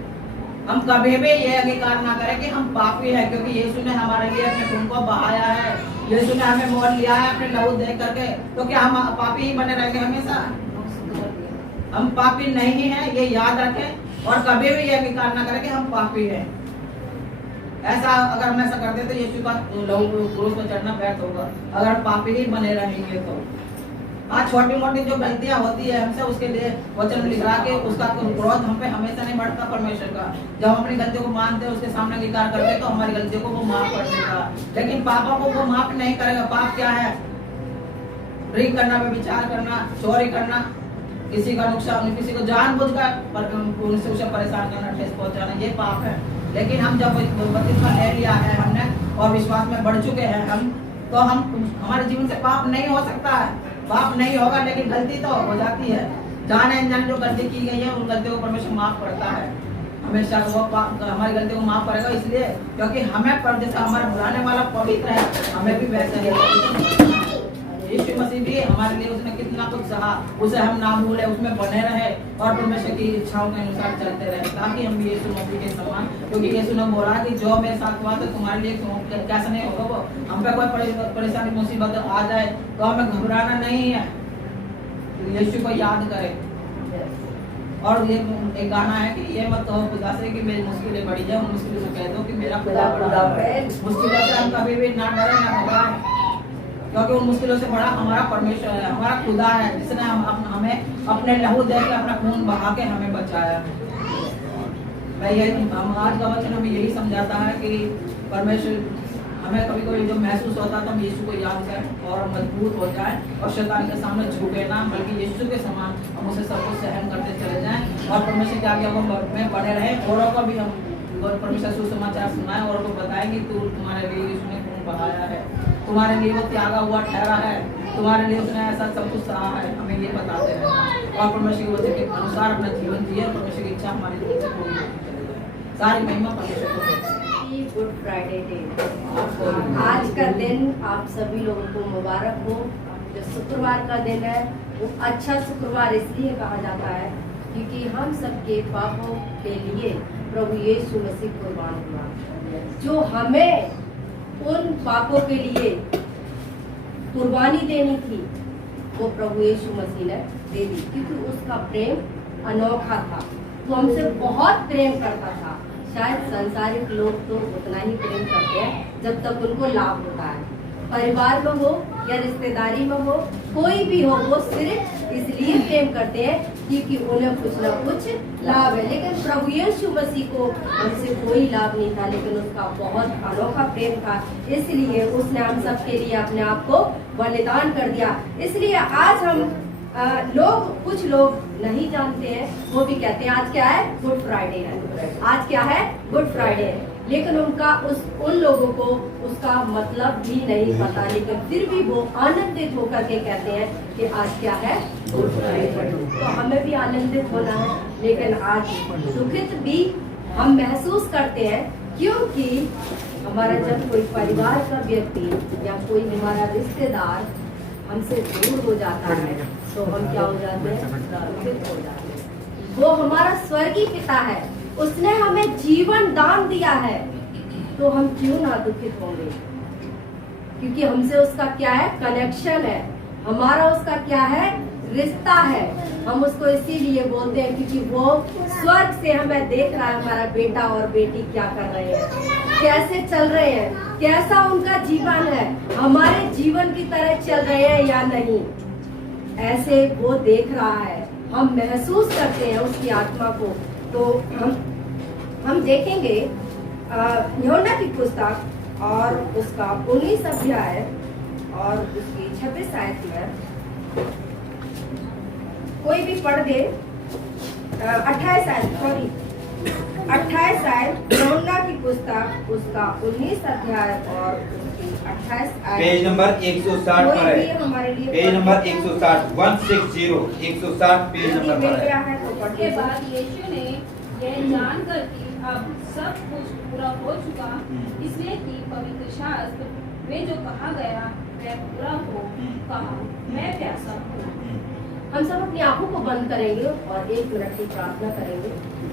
हम कभी भी ये अंगीकार ना करें कि हम पापी है, क्योंकि यीशु ने हमारे लिए अपने खून को बहाया है, यीशु ने हमें मोल लिया है अपने लहू दे करके। तो क्या हम पापी ही बने रहेंगे हमेशा? हम पापी नहीं है, ये याद रखें और कभी भी ये अंगीकार ना करें कि हम पापी हैं। ऐसा अगर हम ऐसा करते तो यीशु का लहू क्रूस पर चढ़ना व्यर्थ होगा, अगर हम पापी ही बने रहेंगे तो। हाँ, छोटी मोटी जो गलतियां होती है हमसे, उसके लिए वचन लिख रहा कि उसका क्रोध हम पे हमेशा नहीं बढ़ता परमेश्वर का। जब हम अपनी गलतियों को मानते हैं, उसके सामने अंगीकार करते हैं, तो हमारी गलतियों को वो माफ कर देगा। लेकिन पापों को वो माफ नहीं करेगा। पाप क्या है? ड्रिंक करना, व्यभिचार करना, चोरी करना, किसी का नुकसान, किसी को जानबूझकर उनसे उसे परेशान करना, ठेस पहुंचाना, ये पाप है। लेकिन हम जब बपतिस्मा ले लिया है हमने और विश्वास में बढ़ चुके हैं हम, तो हम हमारे जीवन से पाप नहीं हो सकता है। पाप नहीं होगा, लेकिन गलती तो हो जाती है। जाने अनजाने जो गलती की गई है उन गलतियों को परमेश्वर माफ करता है हमेशा। वो हमारी गलतियों को माफ करेगा, इसलिए क्योंकि हमें पर जैसा हमारा बुलाने वाला पवित्र है, हमें भी वैसे ही यीशु मसीह भी हमारे लिए उसने कितना कुछ सहा, उसे हम ना भूले, उसमें बने रहे और परमेश्वर की इच्छाओं के अनुसार चलते रहे, ताकि हम भी यीशु मसीह के समान। क्योंकि यीशु ने बोला कि जो मेरे साथ हुआ तो तुम्हारे लिए कैसा नहीं होगा। वो हम पे कोई परेशानी मुसीबत आ जाए तो हमें घबराना नहीं है, यीशु को याद करें। और ये एक गाना है कि ये मत कहो खुदा से कि मेरी मुश्किलें बढ़ी जाए, उन मुश्किलों से कह दो कि मेरा खुदा बड़ा है। मुश्किलों से हम कभी भी ना डरे ना घबराएं, क्योंकि उन मुश्किलों से बड़ा हमारा परमेश्वर है, हमारा खुदा है, जिसने हमें अपने लहू दे के अपना खून बहा के हमें बचाया। मैं ये हम आज का वचन हमें यही समझाता है कि परमेश्वर हमें कभी कभी जो महसूस होता तो हम यीशु को याद करें और मजबूत हो जाए और शैतान के सामने झुके ना, बल्कि यीशु के समान हम उसे सब कुछ सहन करते चले जाएं और परमेश्वर के आगे में बढ़े रहें। औरों को भी हम परमेश्वर सुसमाचार सुनाएं और को बताएं कि तुम्हारे लिए यीशु ने खून बहाया है, तुम्हारे लिए वो त्यागा हुआ ठहरा है, तुम्हारे लिए उसने ऐसा सब कुछ सहा है। हमें ये बताते हैं और परमेश्वर की वजह के अनुसार अपना जीवन जिए और परमेश्वर की इच्छा हमारी तरफ से पूरी होती चली जाए। सारी महिमा परमेश्वर को देते हैं। Good Friday day. आज का दिन आप सभी लोगों को मुबारक हो। जो शुक्रवार का दिन है वो अच्छा शुक्रवार इसलिए कहा जाता है क्योंकि हम सबके पापों के लिए प्रभु यीशु मसीह कुर्बान हुआ। जो हमें उन पापों के लिए कुर्बानी देनी थी वो प्रभु यीशु मसीह ने दे दी, क्योंकि उसका प्रेम अनोखा था। वो हमसे बहुत प्रेम करता था। शायद संसारिक लोग तो उतना ही प्रेम करते हैं जब तक उनको लाभ होता है, परिवार में हो या रिश्तेदारी में हो, कोई भी हो, वो सिर्फ इसलिए प्रेम करते हैं क्योंकि उन्हें कुछ न कुछ लाभ है। लेकिन प्रभु यीशु मसीह को हमसे कोई लाभ नहीं था, लेकिन उसका बहुत अनोखा प्रेम था, इसलिए उसने हम सब के लिए अपने आप को बलिदान कर दिया। इसलिए आज हम कुछ लोग नहीं जानते हैं, वो भी कहते हैं आज क्या है, गुड फ्राइडे है। आज क्या है, गुड फ्राइडे है, लेकिन उन लोगों को उसका मतलब भी नहीं पता, लेकिन फिर भी वो आनंदित होकर के कहते हैं कि आज क्या है, गुड फ्राइडे। तो हमें भी आनंदित होना है, लेकिन आज दुखित भी हम महसूस करते हैं, क्योंकि हमारा जब कोई परिवार का व्यक्ति या कोई हमारा रिश्तेदार हमसे दूर हो जाता है तो हम क्या हो जाते हैं, दुखित हो जाते हैं। वो हमारा स्वर्गीय पिता है, उसने हमें जीवन दान दिया है, तो हम क्यों ना दुखित होंगे, क्योंकि हमसे उसका क्या है, कनेक्शन है, हमारा उसका क्या है, रिश्ता है। हम उसको इसीलिए बोलते हैं क्योंकि वो स्वर्ग से हमें देख रहा है, हमारा बेटा और बेटी क्या कर रहे हैं, कैसे चल रहे हैं, कैसा उनका जीवन है, हमारे जीवन की तरह चल रहे हैं या नहीं, ऐसे वो देख रहा है। हम महसूस करते हैं उसकी आत्मा को। तो हम देखेंगे यूहन्ना की पुस्तक और उसका 19 अध्याय और उसकी 26 आयत में कोई भी पढ़ दे, 28 आयत यूहन्ना की पुस्तक उसका 19 अध्याय और उसकी 28 आयत। पेज नंबर 160 पर है, हमारे लिए पेज नंबर 160 160 पेज नंबर पर है। उसके बाद यीशु ने यह जानकर कि अब सब कुछ पूरा हो चुका, इसलिए कि पवित्र शास्त्र में जो कहा गया वह पूरा हो, कहा मैं प्यासा हूँ। हम सब अपनी आंखों को बंद करेंगे और 1 मिनट की प्रार्थना करेंगे।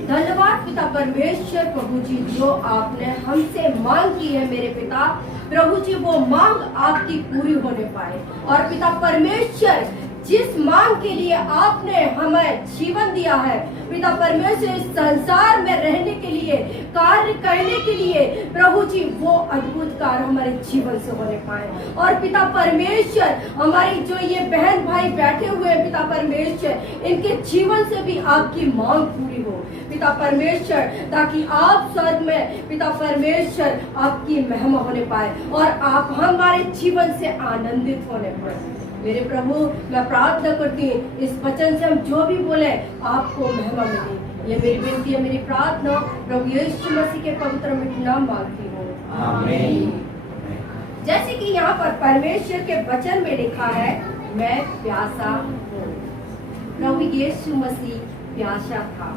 धन्यवाद पिता परमेश्वर प्रभु जी, जो आपने हमसे मांग की है मेरे पिता प्रभु जी, वो मांग आपकी पूरी होने पाए। और पिता परमेश्वर, जिस मांग के लिए आपने हमें जीवन दिया है पिता परमेश्वर, इस संसार में रहने के लिए, कार्य करने के लिए प्रभु जी, वो अद्भुत कार्य हमारे जीवन से होने पाए। और पिता परमेश्वर, हमारी जो ये बहन भाई बैठे हुए हैं पिता परमेश्वर, इनके जीवन से भी आपकी मांग पूरी हो पिता परमेश्वर, ताकि आप स्वर्ग में पिता परमेश्वर आपकी महिमा होने पाए और आप हमारे जीवन से आनंदित होने पाए। मेरे प्रभु, मैं प्रार्थना करती हूँ इस वचन से हम जो भी बोले आपको महिमा मिले। ये मेरी विनती है, मेरी प्रार्थना प्रभु यीशु मसीह के पवित्र मीठे नाम मांगती हूँ, आमीन। जैसे कि यहाँ पर परमेश्वर के वचन में लिखा है, मैं प्यासा हूँ। प्रभु यीशु मसीह प्यासा था।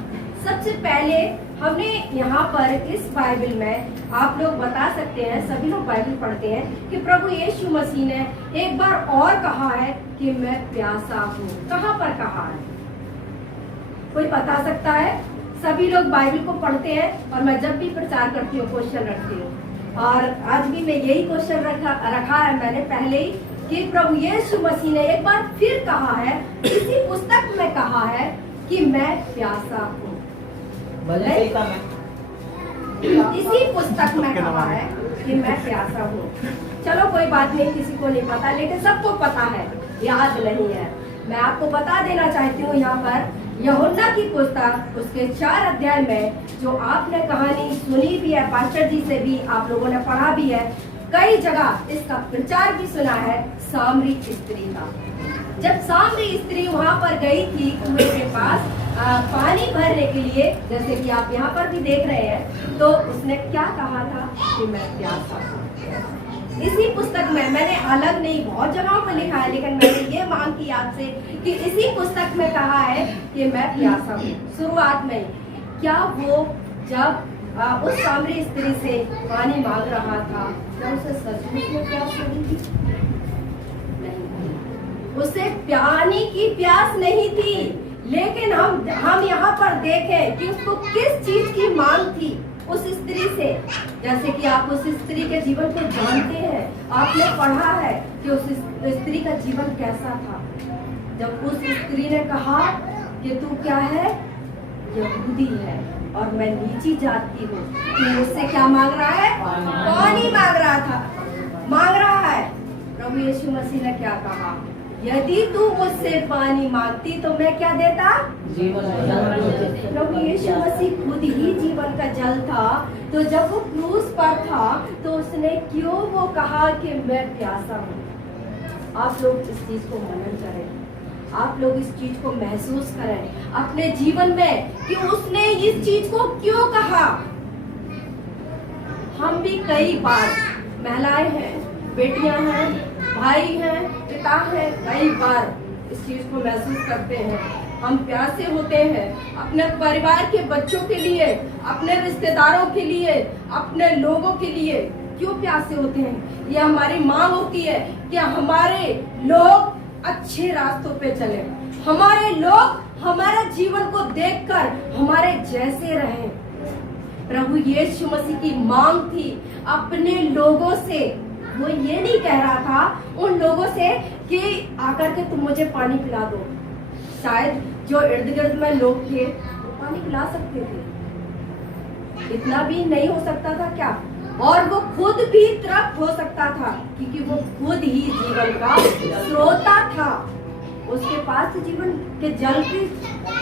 सबसे पहले हमने यहाँ पर इस बाइबल में, आप लोग बता सकते हैं, सभी लोग बाइबल पढ़ते हैं, कि प्रभु यीशु मसीह ने एक बार और कहा है कि मैं प्यासा हूँ। कहाँ पर कहा है, कोई बता सकता है? सभी लोग बाइबल को पढ़ते हैं और मैं जब भी प्रचार करती हूँ क्वेश्चन रखती हूँ, और आज भी मैं यही क्वेश्चन रखा है मैंने पहले ही, कि प्रभु यीशु मसीह ने एक बार फिर कहा है, इसी पुस्तक में कहा है कि मैं प्यासा हूँ। इसी पुस्तक में कहा है कि मैं प्यासा हूँ। चलो कोई बात नहीं, किसी को नहीं पता, लेकिन सबको पता है, याद नहीं है। मैं आपको बता देना चाहती हूँ यहाँ पर यूहन्ना की पुस्तक उसके 4 अध्याय में जो आपने कहानी सुनी भी है, पास्टर जी से भी आप लोगों ने पढ़ा भी है, कई जगह इसका प्रचार भी सुना है, सामरी स्त्री का। जब सामरी स्त्री वहां पर गई थी कुएं के पास पानी भरने के लिए, जैसे कि आप यहाँ पर भी देख रहे हैं, तो उसने क्या कहा था कि मैं प्यासा हूँ। इसी पुस्तक में मैंने अलग नहीं बहुत जगहों पर लिखा है, लेकिन मैंने ये मांग की आपसे कि इसी पुस्तक में कहा है कि मैं प्यासा हूँ शुरुआत में। क्या वो जब उस सामरी स्त्री से पानी मांग रहा था, क्या उसे सचमुच में प्यास लगी थी? नहीं, उसे पानी की प्यास नहीं थी, लेकिन हम यहाँ पर देखें कि उसको किस चीज की मांग थी उस स्त्री से। जैसे कि आप उस स्त्री के जीवन को जानते हैं, आपने पढ़ा है कि उस स्त्री का जीवन कैसा था। जब उस स्त्री ने कहा कि तू क्या है, यहूदी है और मैं नीची जात की हूँ, तो मुझसे क्या मांग रहा है? पानी मांग रहा है। प्रभु यीशु मसीह ने क्या कहा? यदि तू मुझसे पानी मांगती तो मैं क्या देता? प्रभु यीशु मसीह खुद ही जीवन का जल था, तो जब वो क्रूस पर था तो उसने क्यों वो कहा कि मैं प्यासा हूँ। आप लोग इस चीज को मनन करें, आप लोग इस चीज को महसूस करें अपने जीवन में कि उसने इस चीज को क्यों कहा। हम भी कई बार, महिलाएं हैं, बेटियां हैं, भाई हैं, पिता हैं, कई बार इस चीज को महसूस करते हैं। हम प्यासे होते हैं अपने परिवार के बच्चों के लिए, अपने रिश्तेदारों के लिए, अपने लोगों के लिए। क्यों प्यासे होते हैं? ये हमारी मांग होती है कि हमारे लोग अच्छे रास्तों पे चले, हमारे लोग हमारे जीवन को देखकर हमारे जैसे रहें। प्रभु यीशु मसीह की मांग थी अपने लोगों से। वो ये नहीं कह रहा था उन लोगों से कि आकर के तुम मुझे पानी पिला दो। शायद जो इर्द गिर्द में लोग थे वो पानी पिला सकते थे, इतना भी नहीं हो सकता था क्या? और वो खुद भी तृप्त हो सकता था, क्योंकि वो खुद ही जीवन का स्रोता था। उसके पास जीवन के जल की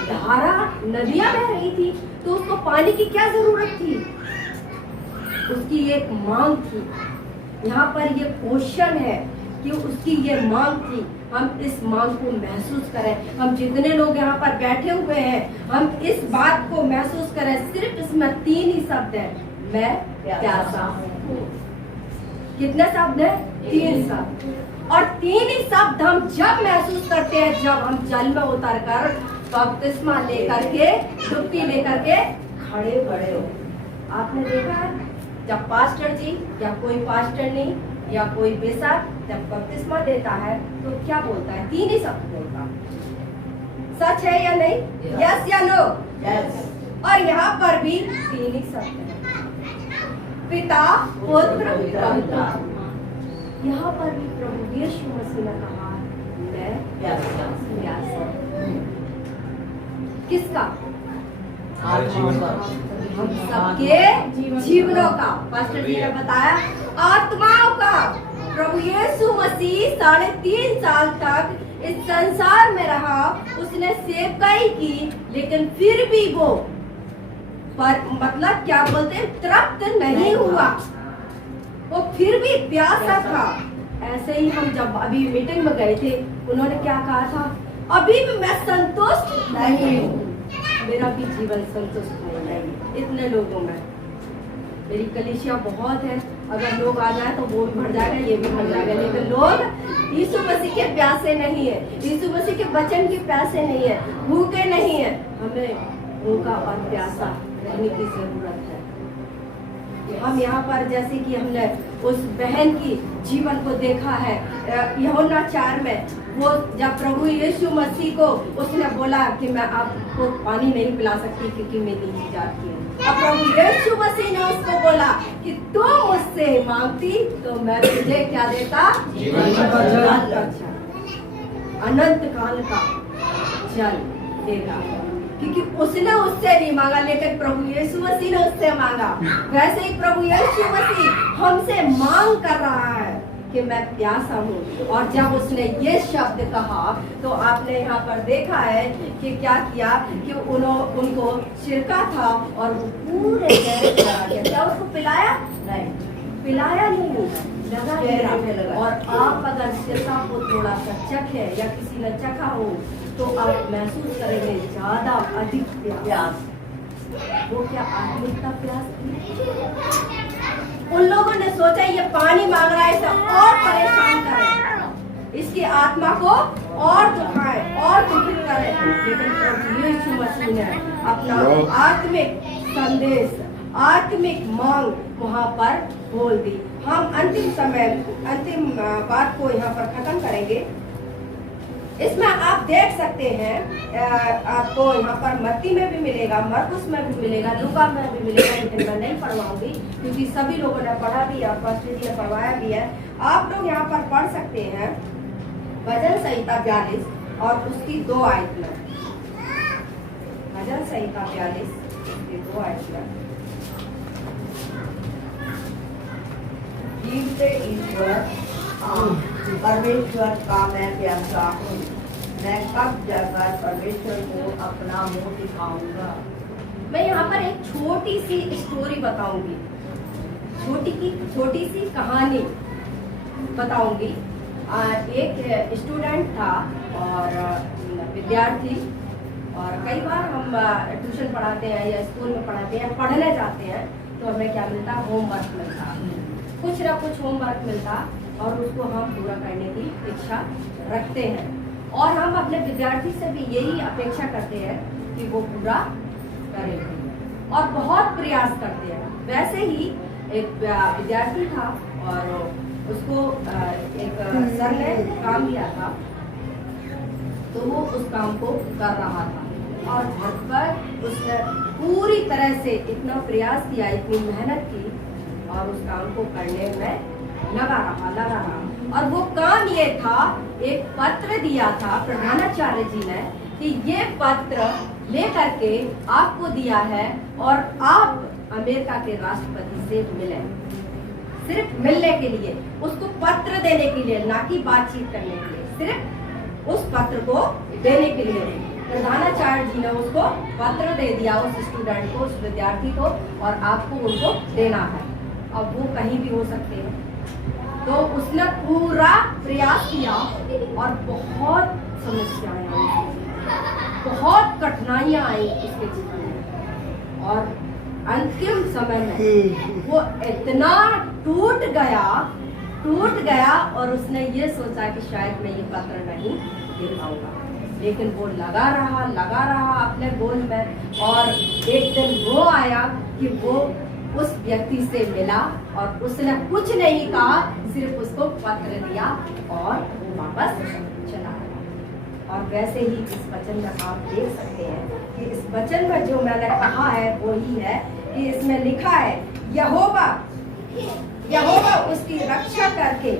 धारा, नदियां बह रही थी, तो उसको पानी की क्या जरूरत थी? उसकी एक मांग थी। यहाँ पर ये क्वेश्चन है कि उसकी ये मांग थी। हम इस मांग को महसूस करें। हम जितने लोग यहाँ पर बैठे हुए हैं, हम इस बात को महसूस करें। सिर्फ इसमें 3 ही शब्द है, मैं प्यासा हूँ। कितने शब्द है? 3 शब्द। और 3 ही शब्द हम जब महसूस करते हैं जब हम जल में उतर कर बपतिस्मा लेकर के, डुबकी लेकर के खड़े हो। आपने देखा है जब पास्टर जी या कोई पास्टर नहीं या कोई बिशप जब बपतिस्मा देता है तो क्या बोलता है? 3 ही शब्द बोलता है। सच है या नहीं? यस या नो? यस। और यहाँ पर भी 3 ही शब्द है, पिता, पुत्र, पवित्र। यहाँ पर भी प्रभु यीशु मसीह ने कहा मैं प्यासा हूं। किसका? हम सबके जीवनों का। पास्टर जी ने बताया आत्माओं का। प्रभु यीशु मसीह 3.5 साल तक इस संसार में रहा, उसने सेवकाई की, लेकिन फिर भी वो मतलब क्या बोलते हैं, तृप्त नहीं हुआ। वो फिर भी प्यासा था। ऐसे ही हम जब अभी मीटिंग में गए थे, उन्होंने क्या कहा था? अभी भी मैं संतुष्ट नहीं हूँ, मेरा भी जीवन संतुष्ट नहीं है। इतने लोगों में मेरी कलीसिया बहुत है, अगर लोग आ जाए तो वो भी भर जाएगा, ये भी भर जाएगा, लेकिन लोग यीशु मसीह के प्यासे नहीं है, यीशु मसीह के वचन के प्यासे नहीं है, भूखे नहीं है। हमें भूखा और प्यासा रहने की जरूरत है। हम यहाँ पर जैसे कि हमने उस बहन की जीवन को देखा है, यूहन्ना 4 में वो जब प्रभु यीशु मसीह को उसने बोला कि मैं आपको पानी नहीं पिला सकती क्योंकि मैं नीची जात की हूँ। अब प्रभु यीशु मसीह ने उसको बोला कि तुम मुझसे मांगती तो मैं तुझे क्या देता? जीवन का जल, अनंत काल का जल देगा। क्योंकि उसने उससे नहीं मांगा, लेकिन प्रभु यीशु मसीह ने उससे मांगा। वैसे ही प्रभु यीशु मसीह हमसे मांग कर रहा है। कि मैं प्यासा हूँ। और जब उसने ये शब्द कहा तो आपने यहाँ पर देखा है कि क्या किया कि उनको छिड़का था और वो पूरे चेहरे पे लगा दिया। क्या उसको पिलाया? नहीं, पिलाया नहीं, लगा दिया। और आप अगर सिरका को थोड़ा सा चखे या किसी ने चखा हो तो आप महसूस करेंगे ज्यादा अधिक प्यास। वो क्या आत्मिक का प्यास थी? उन लोगों ने सोचा ये पानी मांग रहा है, इसे और परेशान करें, इसकी आत्मा को और दुखाएं और दुखित करें। लेकिन यीशु मसीह ने अपना आत्मिक संदेश, आत्मिक मांग वहाँ पर बोल दी। हम अंतिम बात को यहाँ पर खत्म करेंगे। इसमें आप देख सकते हैं, आपको यहाँ पर मत्ती में भी मिलेगा, मरकुस में भी मिलेगा, लूका में भी मिलेगा, लेकिन मैं नहीं पढ़वाऊंगी क्योंकि सभी लोगों ने पढ़ा भी है, पास्टर जी ने पढ़वाया भी है। आप लोग यहाँ पर पढ़ सकते हैं भजन संहिता 42 और उसकी 2 आयत में। भजन संहिता 42 उसकी 2 आयत में। जीवते ईश्वर परमेश्वर का मैं प्यासा हूँ, मैं कब जाकर परमेश्वर को अपना मुंह दिखाऊंगा। मैं यहाँ पर एक छोटी सी स्टोरी बताऊंगी, छोटी सी कहानी बताऊंगी। एक स्टूडेंट था और विद्यार्थी, और कई बार हम ट्यूशन पढ़ाते हैं या स्कूल में पढ़ाते हैं, पढ़ने जाते हैं तो हमें क्या मिलता? होमवर्क मिलता, कुछ ना कुछ होमवर्क मिलता और उसको हम पूरा करने की इच्छा रखते हैं। और हम अपने विद्यार्थी से भी यही अपेक्षा करते हैं कि वो पूरा करें और बहुत प्रयास करते हैं। वैसे ही एक विद्यार्थी था और उसको एक सर ने काम दिया था, तो वो उस काम को कर रहा था और घर पर उसने पूरी तरह से इतना प्रयास किया, इतनी मेहनत की और उस काम को करने में लगा रहा। और वो काम ये था, एक पत्र दिया था प्रधानाचार्य जी ने कि ये पत्र लेकर के आपको दिया है और आप अमेरिका के राष्ट्रपति से मिले। सिर्फ मिलने के लिए, उसको पत्र देने के लिए, ना कि बातचीत करने के लिए, सिर्फ उस पत्र को देने के लिए प्रधानाचार्य जी ने उसको पत्र दे दिया उस स्टूडेंट को, उस विद्यार्थी को, और आपको उनको देना है। अब वो कहीं भी हो सकते हैं। तो उसने पूरा प्रयास किया और बहुत समस्याएं आई, बहुत कठिनाइयां आई उसके जीवन में, और अंतिम समय में वो इतना टूट गया और उसने ये सोचा कि शायद मैं ये पत्र नहीं दे पाऊंगा। लेकिन वो लगा रहा अपने गोल में। और एक दिन वो आया कि वो उस व्यक्ति से मिला और उसने कुछ नहीं कहा, सिर्फ उसको पत्र दिया और वो वापस चला गया। और वैसे ही इस वचन में आप देख सकते हैं कि इस वचन में जो मैंने कहा है वो ही है कि इसमें लिखा है यहोवा उसकी रक्षा करके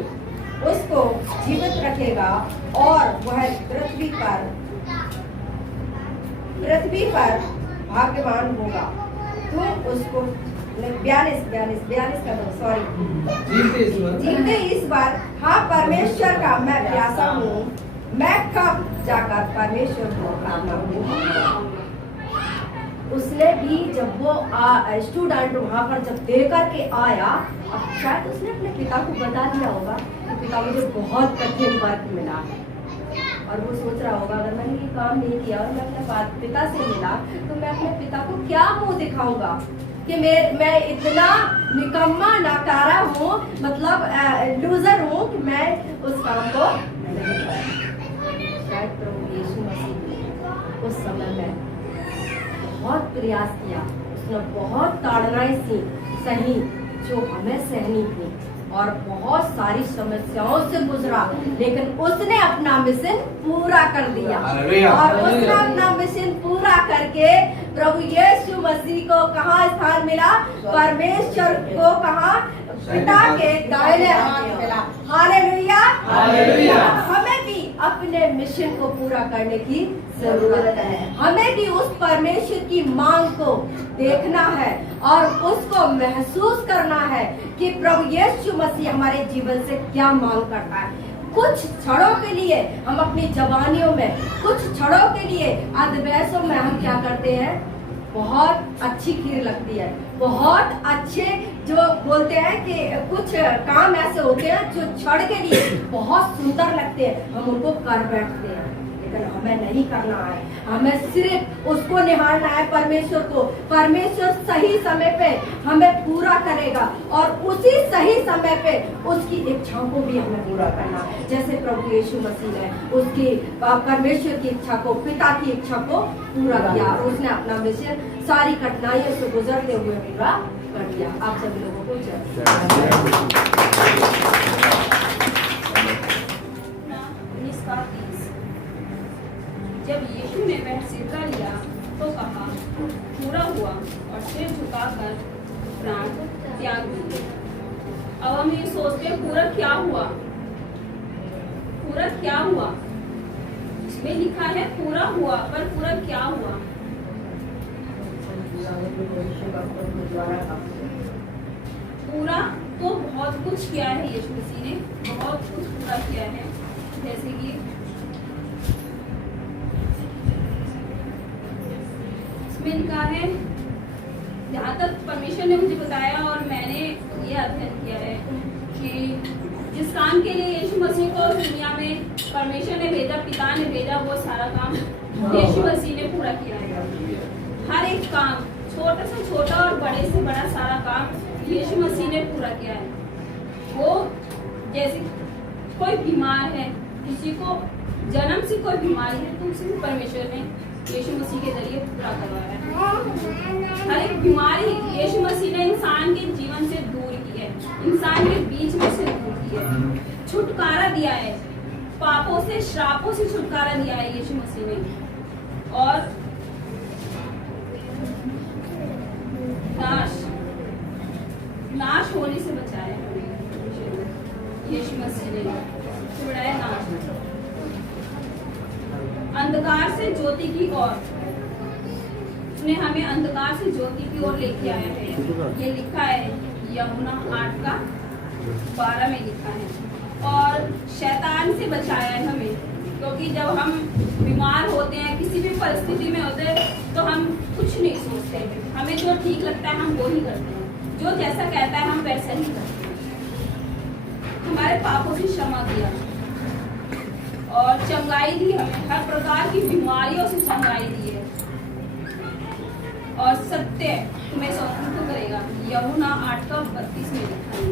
उसको जीवित रखेगा और वह पृथ्वी पर भाग्यवान होगा। तुम उसको 42 का दो, सॉरी, जीते इस बार। हाँ, परमेश्वर का मैं प्यासा हूँ, मैं कब जाकर परमेश्वर को अपना मुंह। उसने भी जब वो स्टूडेंट वहाँ पर जब दे करके आया, अब शायद उसने अपने पिता को बता दिया होगा कि पिता मुझे बहुत कठिन वर्क मिला, और वो सोच रहा होगा अगर मैंने ये काम नहीं किया और मैं अपने पिता से मिला तो मैं अपने पिता को क्या मुंह दिखाऊंगा कि मैं इतना निकम्मा नाकारा हूँ, मतलब लूजर हूँ कि मैं उस काम को नहीं करा। शायद प्रभु यीशु मसीह ने उस समय में बहुत प्रयास किया, उसने बहुत ताड़नाएं सही जो हमें सहनी थी और बहुत सारी समस्याओं से गुजरा, लेकिन उसने अपना मिशन पूरा कर दिया। और उसने अपना मिशन पूरा करके प्रभु यीशु मसीह को कहाँ स्थान मिला? परमेश्वर को कहाँ? पिता के दाहिने हाथ मिला। हालेलुया। हमें भी अपने अपने मिशन को पूरा करने की जरूरत है। हमें भी उस परमेश्वर की मांग को देखना है और उसको महसूस करना है कि प्रभु यीशु मसीह हमारे जीवन से क्या मांग करता है। कुछ क्षणों के लिए हम अपनी जवानियों में, कुछ क्षणों के लिए अधवैसों में हम क्या करते हैं, बहुत अच्छी खीर लगती है, बहुत अच्छे जो बोलते हैं कि कुछ काम ऐसे होते हैं जो क्षण के लिए बहुत सुंदर लगते हैं, हम उनको कर बैठते हैं, लेकिन हमें नहीं करना है। हमें सिर्फ उसको निहारना है, परमेश्वर को। परमेश्वर सही समय पे हमें पूरा करेगा और उसी सही समय पे उसकी इच्छाओं को भी हमें पूरा करना है। जैसे प्रभु यीशु मसीह ने उसकी परमेश्वर की इच्छा को, पिता की इच्छा को पूरा किया और उसने अपना मिशन सारी कठिनाइयों से गुजरते हुए पूरा कर दिया। आप सभी लोगों को जब यीशु ने वह सिरका लिया तो कहा, पूरा हुआ, और सिर झुकाकर प्राण त्याग दिए। अब हम ये सोचते हैं पूरा क्या हुआ, पूरा क्या हुआ। इसमें लिखा है पूरा हुआ, पर पूरा क्या हुआ? पूरा तो बहुत कुछ किया है यीशु मसीह ने, बहुत कुछ पूरा किया है। जैसे कि इसमें लिखा है, जहाँ तक परमेश्वर ने मुझे बताया और मैंने ये अध्ययन किया है कि जिस काम के लिए यीशु मसीह को दुनिया में परमेश्वर ने भेजा, पिता ने भेजा, वो सारा काम यीशु मसीह ने पूरा किया है। हर एक काम, छोटे से छोटा और बड़े से बड़ा सारा काम यीशु मसीह ने पूरा किया है। वो जैसे कोई बीमार है, किसी को जन्म से कोई बीमारी है, तो उसे परमेश्वर ने यीशु मसीह के जरिए पूरा करवाया है। हर एक बीमारी यीशु मसीह ने इंसान के जीवन से दूर की है, इंसान के बीच में से दूर की है, छुटकारा दिया है, पापों से, श्रापों से छुटकारा दिया है यीशु मसीह ने, और नाश होने से बचाया यीशु मसीह ने, छुड़ाया नाश, अंधकार से ज्योति की ओर, उसने हमें अंधकार से ज्योति की ओर लेके आया है। ये लिखा है यूहन्ना 8:12 में लिखा है। और शैतान से बचाया है हमें, क्योंकि जब हम बीमार होते हैं, किसी भी परिस्थिति में होते हैं, तो हम कुछ नहीं सोचते, हमें जो ठीक लगता है हम वो ही करते हैं, जो जैसा कहता है हम वैसा ही करते हैं। हमारे पापों से क्षमा किया और चंगाई दी, हमें हर प्रकार की बीमारियों से चंगाई दी है, और सत्य तुम्हें स्वतंत्र करेगा। यूहन्ना 8:32 में लिखा है,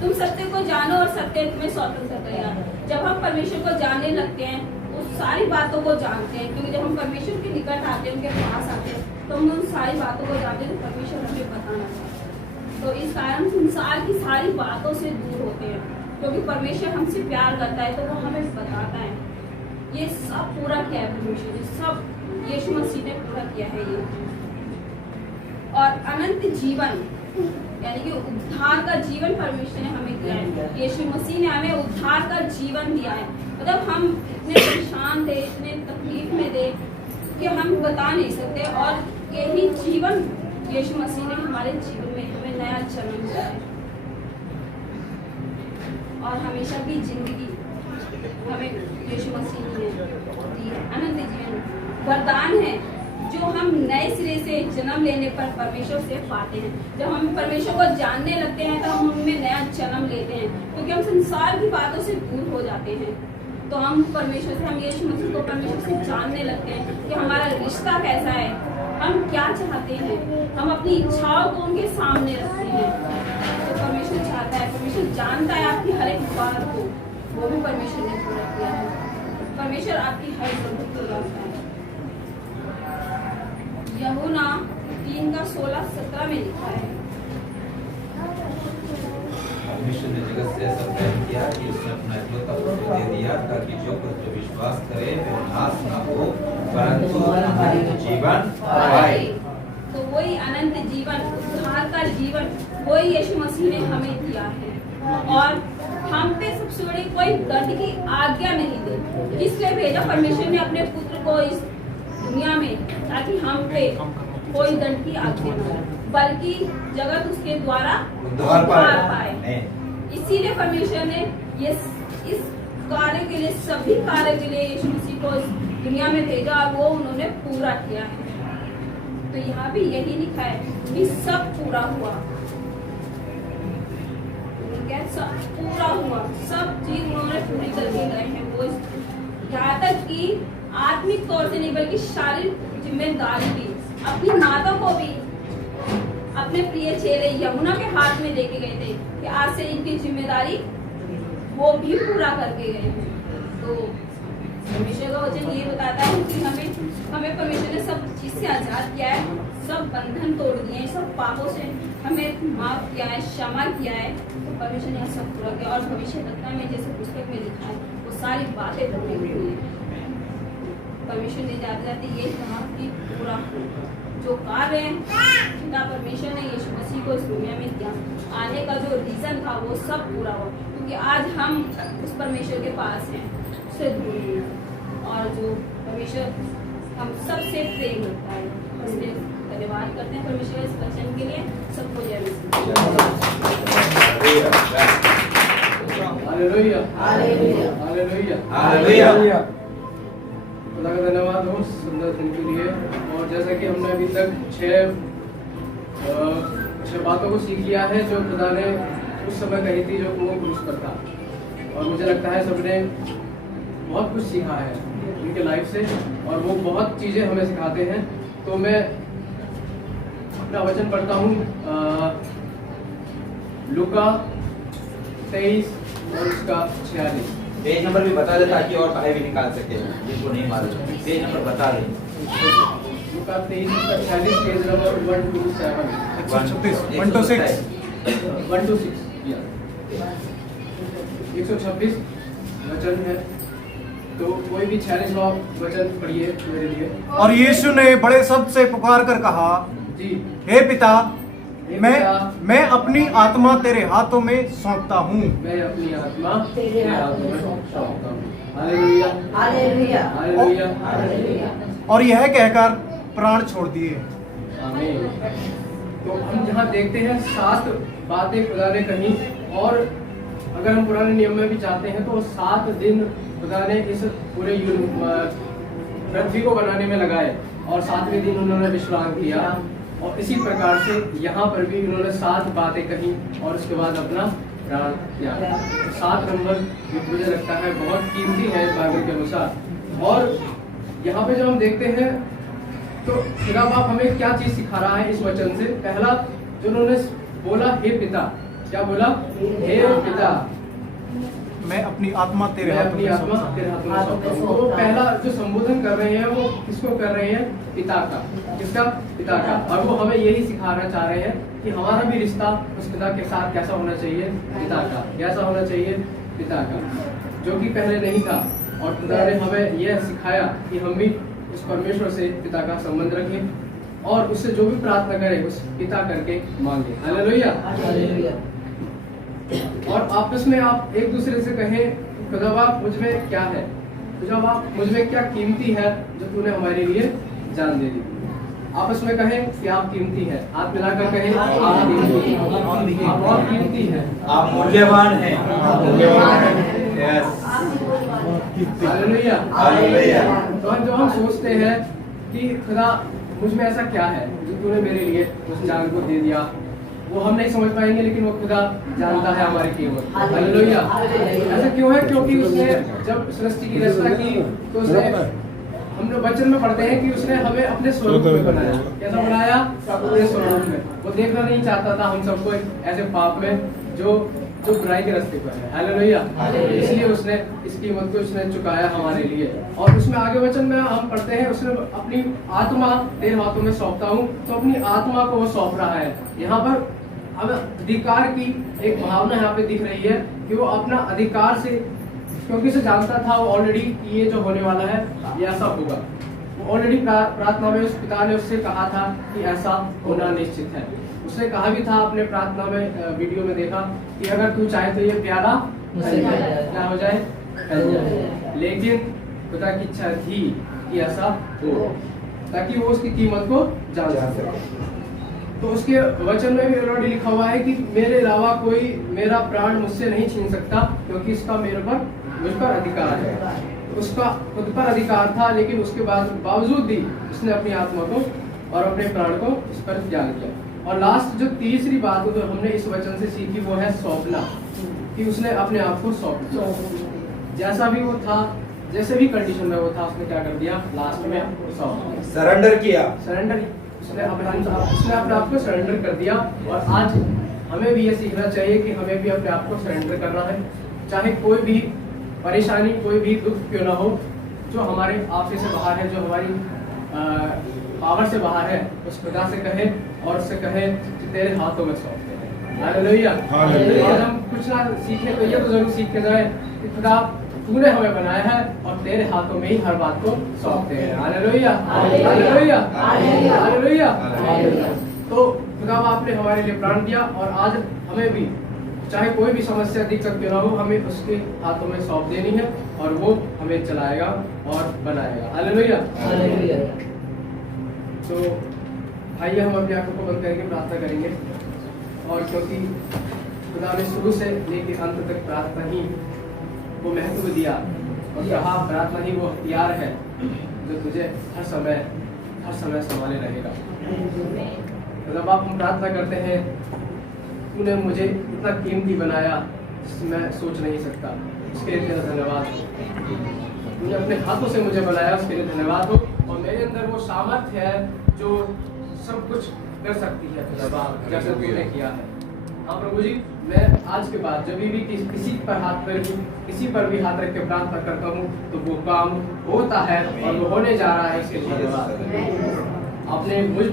तुम सत्य को जानो और सत्य तुम्हें स्वतंत्र करेगा। जब हम परमेश्वर को जानने लगते हैं, उस सारी बातों को जानते हैं, क्योंकि जब हम परमेश्वर के निकट आते हैं, उनके पास आते हैं, तो हम उन सारी बातों को जानते हैं, तो परमेश्वर हमें बताना चाहता है। तो इस कारण संसार की सारी बातों से दूर होते हैं, क्योंकि परमेश्वर हमसे प्यार करता है, तो वो हमें बताता है। ये सब पूरा किया है परमेश्वर ने, सब यीशु मसीह ने पूरा किया है ये। और अनंत जीवन, यानी कि उद्धार का जीवन परमेश्वर ने हमें दिया है। यीशु मसीह ने हमें उद्धार का जीवन दिया है। मतलब हम इतने परेशान थे, इतने तकलीफ में थे कि हम बता नहीं सकते, और यही जीवन यीशु मसीह ने हमारे जीवन में हमें नया जन्म दिया है, और हमेशा की जिंदगी हमें यीशु मसीह ने दी है। अनंत जीवन वरदान है जो हम नए सिरे से जन्म लेने पर परमेश्वर से पाते हैं। जब हम परमेश्वर को जानने लगते हैं, तो हम उनमें नया जन्म लेते हैं, क्योंकि हम संसार की बातों से दूर हो जाते हैं। तो हम परमेश्वर से, हम यीशु मसीह को परमेश्वर से जानने लगते हैं कि हमारा रिश्ता कैसा है, हम क्या चाहते हैं, हम अपनी इच्छाओं को उनके सामने रखते हैं। तो परमेश्वर चाहता है, परमेश्वर जानता है आपकी हर एक बात को, वो भी परमेश्वर ने पूरा किया है। परमेश्वर आपकी हर जरूरत को जानता है। यूहन्ना 3:16-17 में लिखा है, परमेश्वर ने जगत से ऐसा प्रेम किया कि उसने अपना एकलौता पुत्र दे दिया, ताकि जो कोई विश्वास करे वह नाश ना हो, परंतु अनंत जीवन पाए। तो वही अनंत जीवन, उद्धार का जीवन, वही यीशु मसीह ने हमें दिया है। और हम पे सबसे बड़ी कोई दंड की आज्ञा नहीं दी। किसलिए भेजा? परमेश्वर ने अपने पुत्र को इस दुनिया में, ताकि हम पे कोई दंड की आज्ञा न हो, बल्कि जगत उसके द्वारा उद्धार पाए। पाए। इसीलिए परमेश्वर ने ये इस कार्य के लिए, सभी कार्य के लिए यीशु मसीह को इस दुनिया में भेजा और वो उन्होंने पूरा किया है। तो यहाँ भी यही लिखा है कि सब पूरा हुआ। क्या? सब पूरा हुआ, सब चीज उन्होंने पूरी करके गए हैं। वो यहाँ तक कि आत्मिक तौर से नहीं बल्कि शारीरिक जिम्मेदारी भी अपनी माता को भी अपने प्रिय चेले यमुना के हाथ में देके गए थे कि आज से इनकी जिम्मेदारी वो भी पूरा करके गए हैं। तो परमेश्वर का वचन ये बताता है कि हमें परमेश्वर ने सब चीज से आजाद किया है, सब बंधन तोड़ दिए हैं, सब पापों से हमें माफ किया है, क्षमा किया है। तो परमेश्वर ने सब पूरा किया और भविष्य तक में जैसे पुस्तक में लिखा है वो सारी बातें पूरी हुई है। परमेश्वर ने जाते जाते ये कहा कि पूरा जो कार्य है पिता परमेश्वर ने यीशु मसीह को इस दुनिया में किया, आने का जो रीजन था वो सब पूरा हुआ, क्योंकि आज हम उस परमेश्वर के पास हैं, उससे दूर हैं, और जो परमेश्वर हम सबसे प्रेम करता है। इसलिए धन्यवाद करते हैं परमेश्वर इस वचन के लिए। सबको जय हालेलुया हालेलुया हालेलुया हालेलुया। खुदा का धन्यवाद हो सुंदर दिन के लिए। और जैसा कि हमने अभी तक छह बातों को सीख लिया है जो खुदा ने उस समय कही थी जो वो क्रूस पर था, और मुझे लगता है सबने बहुत कुछ सीखा है उनके लाइफ से, और वो बहुत चीज़ें हमें सिखाते हैं। तो मैं अपना वचन पढ़ता हूँ लूका 23 और उसका 46। पेज नंबर भी बता दे ताकि और बाहर भी निकाल सके जिनको नहीं मालूम। पेज नंबर बता दे। लूका 23 उसका 46, पेज नंबर 127 126 126 126 वचन है। तो कोई भी 46वां वचन पढ़िए मेरे लिए। और यीशु ने बड़े शब्द से पुकार कर कहा, जी हे पिता, हे पिता, मैं अपनी आत्मा तेरे हाथों में सौंपता हूँ। मैं अपनी आत्मा तेरे हाथों में सौंपता हूँ। Hallelujah hallelujah hallelujah hallelujah. और यह कहकर प्राण छोड़ दिए। आमीन। तो हम यहाँ देखते हैं 7 बातें खुदा ने कही, और अगर हम पुराने नियम में भी जाते हैं तो 7 दिन खुदा ने इस पूरे पृथ्वी को बनाने में लगाए, और 7वें दिन उन्होंने विश्राम किया। और इसी प्रकार से यहाँ पर भी उन्होंने 7 बातें कही और उसके बाद अपना प्राण त्यागा। 7 नंबर मुझे लगता है बहुत कीमती है इस बाइबल के अनुसार। और यहाँ पे जो हम देखते हैं तो खुदा बाप हमें क्या चीज सिखा रहा है इस वचन से। पहला जो उन्होंने बोला, हे पिता, क्या बोला? हे पिता, मैं अपनी आत्मा तेरे मैं हाथों अपनी में आत्मा सौंपता तेरे हूँ। हाथों में सौंपता हूँ। तो वो पहला जो संबोधन कर रहे हैं वो किसको कर रहे हैं? पिता का। किसका? पिता का। और वो हमें यही सिखाना चाह रहे हैं कि हमारा भी रिश्ता उस पिता के साथ कैसा होना चाहिए? पिता का। कैसा होना चाहिए? पिता का, जो कि पहले नहीं था। और खुदा ने हमें यह सिखाया कि हम भी उस परमेश्वर से पिता का संबंध रखें और उससे जो भी प्रार्थना करें उस पिता करके मांगे। Hallelujah hallelujah. और आपस में आप एक दूसरे से कहें, खुदा बाप मुझ में क्या है? खुदा बाप मुझ में क्या कीमती है जो तूने हमारे लिए जान दे दी? आपस में कहें कि आप कीमती हैं। हाथ मिलाकर कहें, आप कीमती हैं, आप बहुत कीमती हैं, आप मूल्यवान हैं। यस। Hallelujah hallelujah. तो जो हम सोचते हैं कि खुदा मुझ में ऐसा क्या है जो तूने मेरे लिए उस जान को दे दिया, वो हम नहीं समझ पाएंगे, लेकिन वो खुदा जानता है हमारी कीमत। हालेलुया। ऐसा क्यों है? क्योंकि उसने जब सृष्टि की रचना की तो उसने, हम लोग वचन में पढ़ते हैं कि उसने हमें अपने स्वरूप में बनाया। कैसा बनाया? अपने स्वरूप में। वो देखना नहीं चाहता था हम सबको ऐसे पाप में जो बुराई के रास्ते पर है। हालेलुया। इसलिए उसने इस कीमत को उसने चुकाया हमारे लिए। और उसमें आगे वचन में हम पढ़ते हैं, उसने अपनी आत्मा तेरे हाथों में सौंपता हूँ। तो अपनी आत्मा को वो सौंप रहा है। यहाँ पर हमें अधिकार की एक भावना यहाँ पे दिख रही है कि वो अपना अधिकार से, क्योंकि उसे जानता था वो ऑलरेडी कि ये जो होने वाला है ये ऐसा होगा। वो ऑलरेडी प्रार्थना में उस पिता ने उससे कहा था कि ऐसा होना निश्चित है। उसने कहा भी था अपने प्रार्थना में, वीडियो में देखा कि अगर तू चाहे तो ये प्याला मुझसे क्या हो जाए, टल जाए। लेकिन खुदा की इच्छा थी कि ऐसा हो, ताकि वो उसकी कीमत को जान सके। तो उसके वचन में भी ऑलरेडी लिखा हुआ है कि मेरे अलावा कोई मेरा प्राण मुझसे नहीं छीन सकता, क्योंकि इसका मुझ पर अधिकार है। उसका खुद पर अधिकार था, लेकिन उसके बावजूद भी उसने अपनी आत्मा को और अपने प्राण को इस पर त्याग किया। और लास्ट जो तीसरी बात जो हमने इस वचन से सीखी वो है सौंपना, कि उसने अपने आप को सौंप दिया। जैसा भी वो था, जैसे भी कंडीशन में वो था, उसने क्या कर दिया, लास्ट में सौंप दिया, सरेंडर किया। सरेंडर, उसने अपने आप को सरेंडर कर दिया। और आज हमें भी ये सीखना चाहिए कि हमें भी अपने आप को सरेंडर करना है, चाहे कोई भी परेशानी, कोई भी दुख क्यों ना हो, जो हमारे आपसे से बाहर है, जो हमारी पावर से बाहर है, उस खुदा से कहे और उससे कहे कि तेरे हाथों में सौंपते हैं। हालेलुया। आज हम कुछ ना सीखे तो ये तो जरूर सीख के जाए कि खुदा तूने हमें बनाया है और तेरे हाथों में ही हर बात को सौंपते हैं। Hallelujah, hallelujah, hallelujah. तो खुदा आपने हमारे लिए प्राण दिया, और आज हमें भी चाहे कोई भी समस्या दिक्कत क्यों ना हो, हमें उसके हाथों में सौंप देनी है, और वो हमें चलाएगा और बनाएगा। Hallelujah, hallelujah. तो आइए हम अपनी आंखों को बंद करके प्रार्थना करेंगे। और क्योंकि खुदा ने शुरू से लेकर अंत तक प्रार्थना ही वो महत्व दिया, और कहा प्रार्थना ही वो हथियार है जो तुझे हर समय संभाले रहेगा। जब आप हम प्रार्थना करते हैं, तूने मुझे इतना कीमती बनाया जिससे मैं सोच नहीं सकता, इसके लिए तेरा धन्यवाद हो। तूने अपने हाथों से मुझे बनाया, उसके लिए धन्यवाद हो। और मेरे अंदर वो सामर्थ्य है जो सब कुछ कर सकती है खुदा, जैसे तूने किया है। हाँ प्रभु जी, मैं आज के बाद जब भी किसी पर भी हाथ रख के प्रार्थना करता हूँ, तो वो काम होता है और वो होने जा रहा है, इसके लिए धन्यवाद। आपने मुझ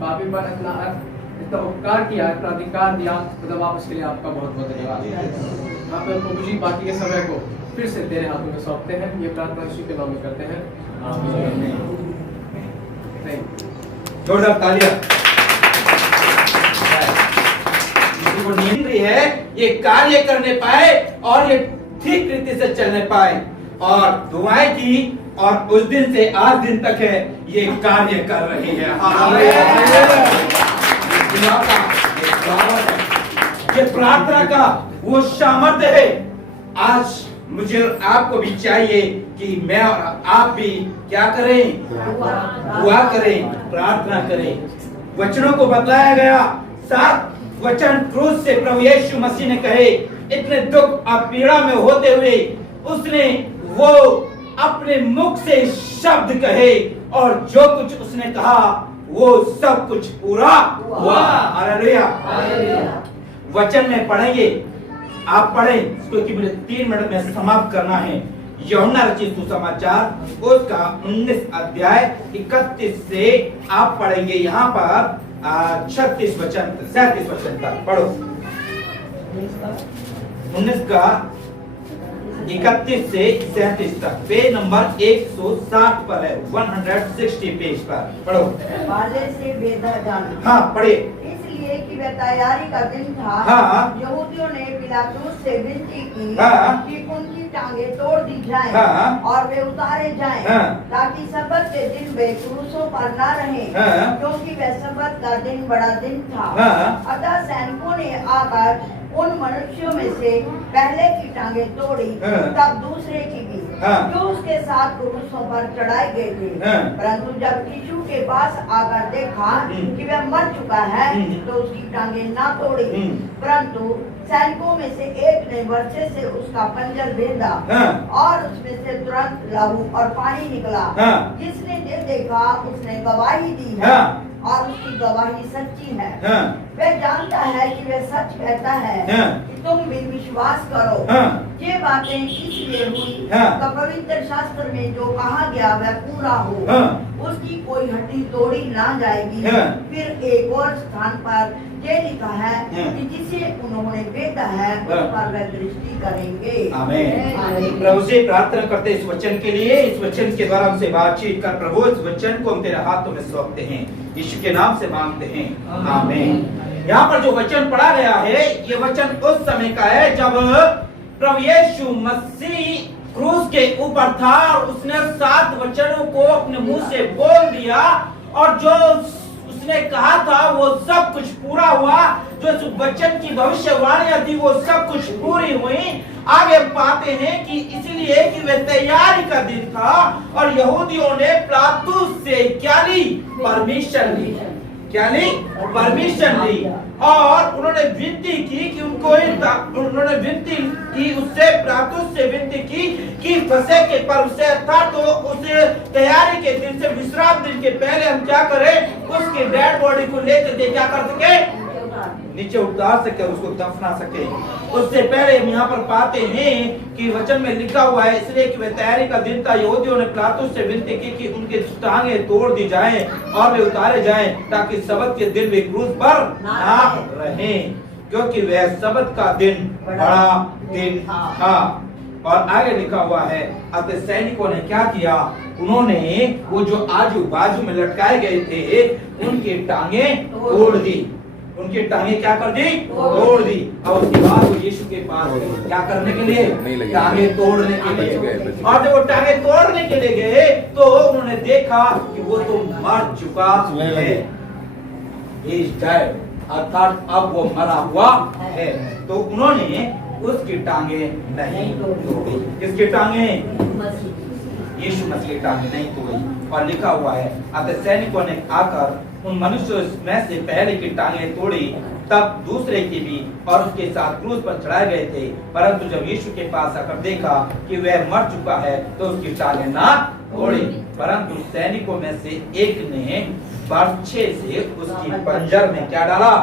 पापी पर इतना उपकार किया, इतना अधिकार दिया, मतलब आप उसके लिए आपका बहुत बहुत धन्यवाद। हाँ प्रभु जी, बाकी के समय को फिर से तेरे हाथों में सौंपते हैं। ये प्रार्थना यीशु के नाम में करते हैं, आमीन। जोरदार तालियां। किसी को नींद रही है, ये कार्य करने पाए और ये ठीक रीति से चलने पाए, और दुआएं की, और उस दिन से आज दिन तक है ये कार्य कर रही है। ये प्रार्थना का वो सामर्थ्य है। आज मुझे आपको भी चाहिए कि मैं और आप भी क्या करें, दुआ करें, प्रार्थना करें। वचनों को बताया गया, 7 वचन क्रूस से प्रभु यीशु मसीह ने कहे। इतने दुख और पीड़ा में होते हुए उसने वो अपने मुख से शब्द कहे, और जो कुछ उसने कहा वो सब कुछ पूरा हुआ। हालेलुया। वचन में पढ़ेंगे, आप पढ़ें, क्योंकि मुझे 3 मिनट में समाप्त करना है। यूहन्ना रचित सुसमाचार उसका 19 अध्याय 31 से आप पढ़ेंगे। यहाँ पर 36 वचन 37 वचन तक पढ़ो। 19 का 31 से 37 तक, पेज नंबर 160 पर है, 160 पेज पर पढ़ो। वादे से बेदा जान। हाँ पढ़े। इसलिए कि वह तैयारी का दिन था, हाँ। यहूदियों ने पिलातुस से विनती की, हाँ। कि उनकी टांगे तोड़ दी जाएं, हाँ। और वे उतारे जाएं, हाँ। ताकि सबत के दिन वे क्रूसों पर न रहें, हाँ। क्योंकि वह सबत का दिन बड़ा दिन था। हाँ। अतः सैनिकों ने आकर उन मनुष्यों में से पहले की टांगे तोड़ी, हाँ। तब दूसरे की भी, हाँ। जो उसके साथ क्रूसों पर चढ़ाए गए थे। हाँ। परंतु जब यीशु के पास आकर देखा कि वह मर चुका है, तो उसकी टांगे ना तोड़ी, परंतु सैनिकों में से एक ने वर्षे से उसका पंजर बेंधा, हाँ। और उसमें से तुरंत लहू और पानी निकला। हाँ। जिसने ये देखा उसने गवाही दी है, हाँ। और उसकी गवाही सच्ची है। हाँ। वह जानता है कि वह सच कहता है, हाँ। कि तुम भी विश्वास करो। हाँ। ये बातें इसलिए हुई, हाँ। तो पवित्र शास्त्र में जो कहा गया वह पूरा हो। हाँ। उसकी कोई हड्डी तोड़ी ना जाएगी। हाँ। फिर एक और स्थान पर ये लिखा है, हाँ। कि जिसे उन्होंने बेचा है उस हाँ। पर वह दृष्टि करेंगे। आमीन। प्रभु से प्रार्थना करते इस वचन के लिए, इस वचन के द्वारा हमसे बातचीत कर। प्रभु इस वचन को हम तेरे हाथों में सौंपते हैं, यीशु के नाम से मांगते हैं, आमीन। यहाँ पर जो वचन पढ़ा गया है, ये वचन उस समय का है जब प्रभु यीशु मसीह क्रूस के ऊपर था और उसने 7 वचनों को अपने मुंह से बोल दिया और जो उसने कहा था वो सब कुछ पूरा हुआ। जो वचन की भविष्यवाणियां थी वो सब कुछ पूरी हुई। आगे पाते हैं कि इसलिए कि वे तैयारी का दिन था और यहूदियों ने पिलातुस से क्या ली? परमिशन ली। क्या ली? परमिशन ली और उन्होंने विनती की कि उन्होंने विनती की उससे पिलातुस से विनती की कि फसह के पर्व से अर्थात तो उस तैयारी के दिन से विश्राम दिन के पहले हम क्या करें? उसके डेड बॉडी को लेकर के क्या कर सके? नीचे उतार सके, उसको दफना सके। उससे पहले हम यहाँ पर पाते हैं कि वचन में लिखा हुआ है इसलिए कि वे तैयारी का दिन था। यहूदियों ने पिलातुस से विनती की कि उनके टांगें तोड़ दी जाएं और वे उतारे जाएं ताकि सबत के दिन वे क्रूस पर ना रहें, क्योंकि वह सबत का दिन बड़ा दिन था। और आगे लिखा हुआ है अब सैनिकों ने क्या किया? उन्होंने वो जो आजू बाजू में लटकाए गए थे उनकी टांगें तोड़ दी। उनकी टांगें क्या कर दी? तोड़ दी। और उसके बाद वो यीशु के पास क्या करने के लिए? टांगें तोड़ने के लिए। और जब वो टांगें तोड़ने के लिए गए तो उन्होंने देखा कि वो तो मर चुका है। अर्थात अब वो मरा हुआ है। तो उन्होंने उसकी टांगें नहीं तोड़ी। किसकी टांगें? यीशु मसीह की टांगें नहीं तोड़ी। और लिखा हुआ है अतः सैनिकों ने आकर उन मनुष्यों में से पहले की टांगें तोड़ी, तब दूसरे की भी और उसके साथ क्रूस पर चढ़ाए गए थे। परंतु जब यीशु के पास आकर देखा कि वह मर चुका है तो उसकी टांगें ना तोड़ी। परंतु सैनिकों में से एक ने बर्छे से उसकी पंजर में क्या डाला?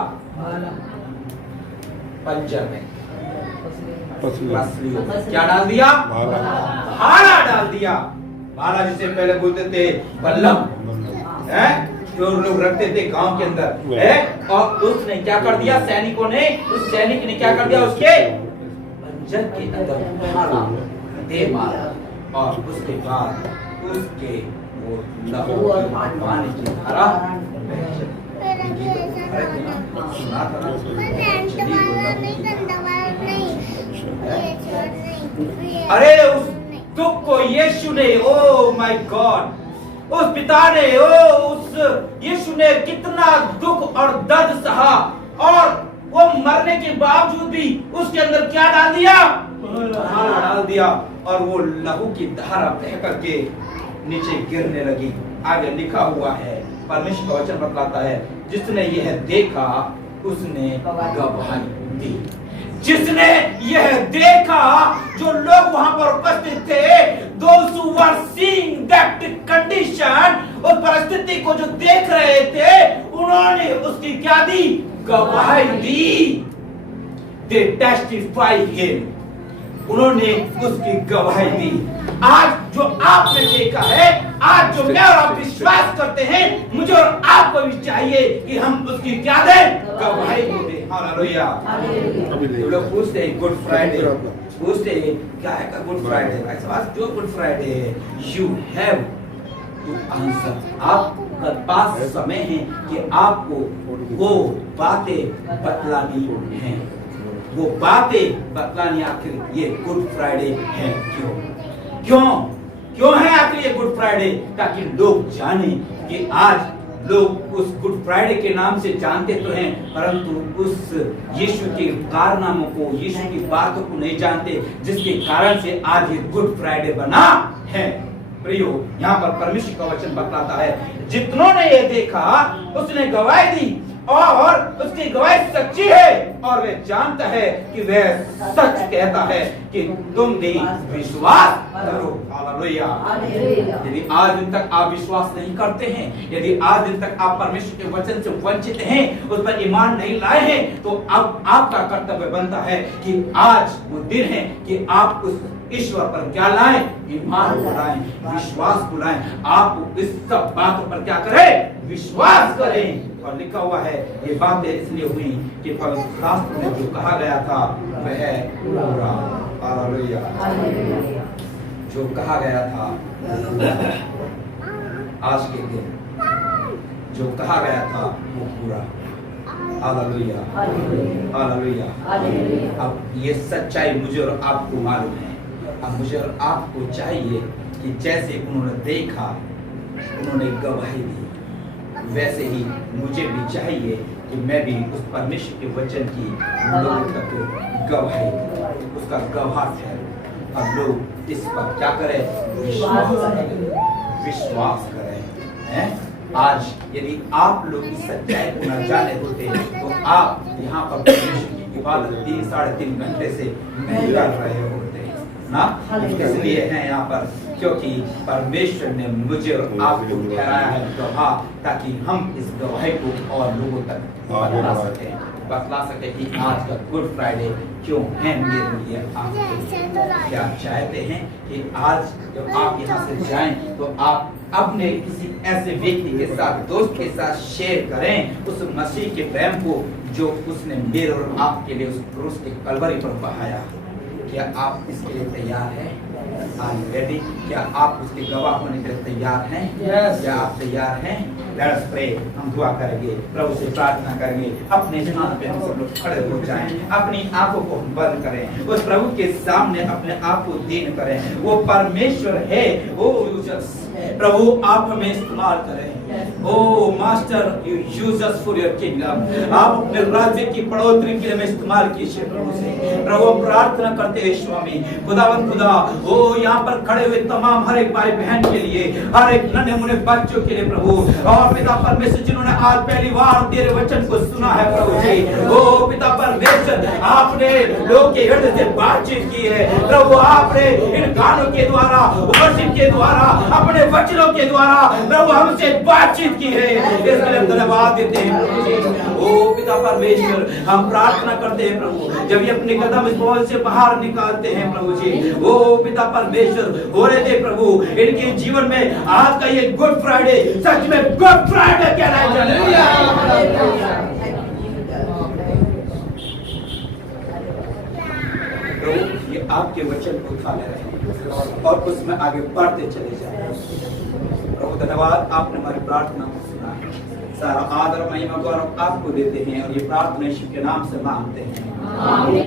पंजर में क्या डाल दिया? भाला डाल दिया। भाला जिसे पहले बोलते थे बल्लम, है जो लोग रखते थे गांव के अंदर, है। और उसने क्या कर दिया? सैनिकों ने, उस सैनिक ने क्या कर दिया? उसके पंजर के अंदर भाला दे मारा और उसके बाद उसके वो लहू पानी की धारा अरे उस दुख को यीशु ने, ओ माय गॉड, उस पिता ने, उस यीशु ने कितना दुख और दर्द सहा और वो मरने के बावजूद भी उसके अंदर क्या डाल दिया? भाला डाल दिया और वो लहू की धारा बह करके नीचे गिरने लगी। आगे लिखा हुआ है, परमेश्वर का वचन बतलाता है, जिसने यह देखा उसने गवाही दी। जिसने यह देखा, जो लोग वहां पर उपस्थित थे, those who were seeing that condition, उस परिस्थिति को जो देख रहे थे, उन्होंने उसकी क्या दी? गवाही दी। They testify him, उन्होंने उसकी गवाही दी। आज जो आपने देखा है, आज जो मैं और आप विश्वास करते हैं, मुझे और आपको भी चाहिए कि हम उसकी क्या दें? गवाही को दें। हालेलुया। लोग पूछते हैं गुड फ्राइडे, पूछते हैं क्या है का गुड फ्राइडे? ऐसा जो गुड फ्राइडे है, यू हैव टू आंसर। आपका पास समय है कि आपको वो बातें बतलानी है। वो बातें बतलानी आखिर ये गुड फ्राइडे है क्यों है आखिर ये गुड फ्राइडे? ताकि लोग जाने कि आज लोग उस गुड फ्राइडे के नाम से जानते तो हैं, परंतु उस यीशु के कारनामों को, यीशु की बातों को नहीं जानते, जिसके कारण से आज ये गुड फ्राइडे बना है। प्रियो, यहाँ पर परमेश्वर का वचन बतलाता है, जितनों ने ये देखा उसने गवाही दी और उसकी गवाही सच्ची है और वह जानता है कि वह सच कहता है कि तुम भी विश्वास करो। हालेलुया। यदि आज दिन तक आप विश्वास नहीं करते हैं, यदि आज दिन तक आप परमेश्वर के वचन से वंचित हैं, उस पर ईमान नहीं लाए हैं, तो अब आपका कर्तव्य बनता है कि आज वो दिन है कि आप उस ईश्वर पर क्या लाएं? ईमान बुलाएं, विश्वास बुलाएं। आप इस सब बातों पर क्या करें? विश्वास करें। और लिखा हुआ है, ये बातें इसलिए हुई कि पवित्र शास्त्र में जो कहा गया था वह पूरा। हालेलुया। जो कहा गया था आज के दिन जो कहा गया था वो पूरा। Hallelujah, hallelujah. अब ये सच्चाई मुझे और आपको मालूम है। अब मुझे और आपको चाहिए कि जैसे उन्होंने देखा, उन्होंने गवाही दी, वैसे ही मुझे भी चाहिए कि मैं भी उस परमेश्वर के वचन की लोगों तक गवाही दूं, उसका गवाह है। अब लोग इस पर क्या करें? विश्वास करें, विश्वास करें, हैं? आज यदि आप लोग इस सच्चाई को न जाने होते तो आप यहाँ पर परमेश्वर की इबादत 3-3.5 घंटे से नहीं कर रहे होते ना। इसलिए हैं यहाँ पर क्योंकि परमेश्वर ने मुझे और आपको ठहराया है गवाह, ताकि हम इस गवाही को और लोगों तक बतला सके कि आज का गुड फ्राइडे क्यों है मेरे लिए। आप क्या चाहते हैं कि आज जब आप यहाँ से जाएं तो आप अपने किसी ऐसे व्यक्ति के साथ, दोस्त के साथ शेयर करें उस मसीह के प्रेम को जो उसने मेरे और आपके लिए उस क्रूस के कलवरी पर बहाया। क्या आप इसके लिए तैयार हैं? Are you ready? क्या आप उसके गवाह होने के लिए तैयार हैं? Yes. क्या आप तैयार हैं? Let us pray. हम दुआ करेंगे, प्रभु से प्रार्थना करेंगे। अपने स्थान पे हम सब लोग खड़े हो जाएं, अपनी आंखों को बंद करें, उस प्रभु के सामने अपने आप को दीन करें। वो परमेश्वर है, वो प्रभु आप हमें इस्तेमाल करें। O master, you use us for your kingdom. आप अपने राज्य की बढ़ोतरी के लिए हमें इस्तेमाल कीजिए प्रभु से। प्रभु प्रार्थना करते हैं स्वामी खुदावंद खुदा, ओ यहाँ पर खड़े हुए तमाम हर एक भाई बहन के लिए, हर एक नन्हे मुन्ने बच्चों के लिए प्रभु, और पिता परमेश्वर जिन्होंने आज पहली बार तेरे वचन को सुना है प्रभु जी। ओ पिता परमेश्वर, आपने लोग के हृदय से बातचीत की है प्रभु। आपने इन गानों के द्वारा, वर्शिप के द्वारा, अपने वचनों के द्वारा प्रभु हमसे बातचीत की है। इसके लिए धन्यवाद देते हैं प्रभु जी। ओ पिता परमेश्वर, हम प्रार्थना करते हैं प्रभु, जब ये अपने कदम इस भवन से बाहर निकालते हैं प्रभु जी, ओ पिता परमेश्वर हो रहे थे प्रभु इनके जीवन में आज का ये गुड फ्राइडे सच में गुड फ्राइडे कहलाया जाए। प्रभु ये आपके वचन को उठा ले रहे हैं और उसमें आगे बढ़ते चले जाए। प्रभु धन्यवाद, आपने हमारी प्रार्थना को सुना है। सारा आदर महिमा गौरव आपको देते हैं और ये प्रार्थना यीशु के नाम से मांगते हैं।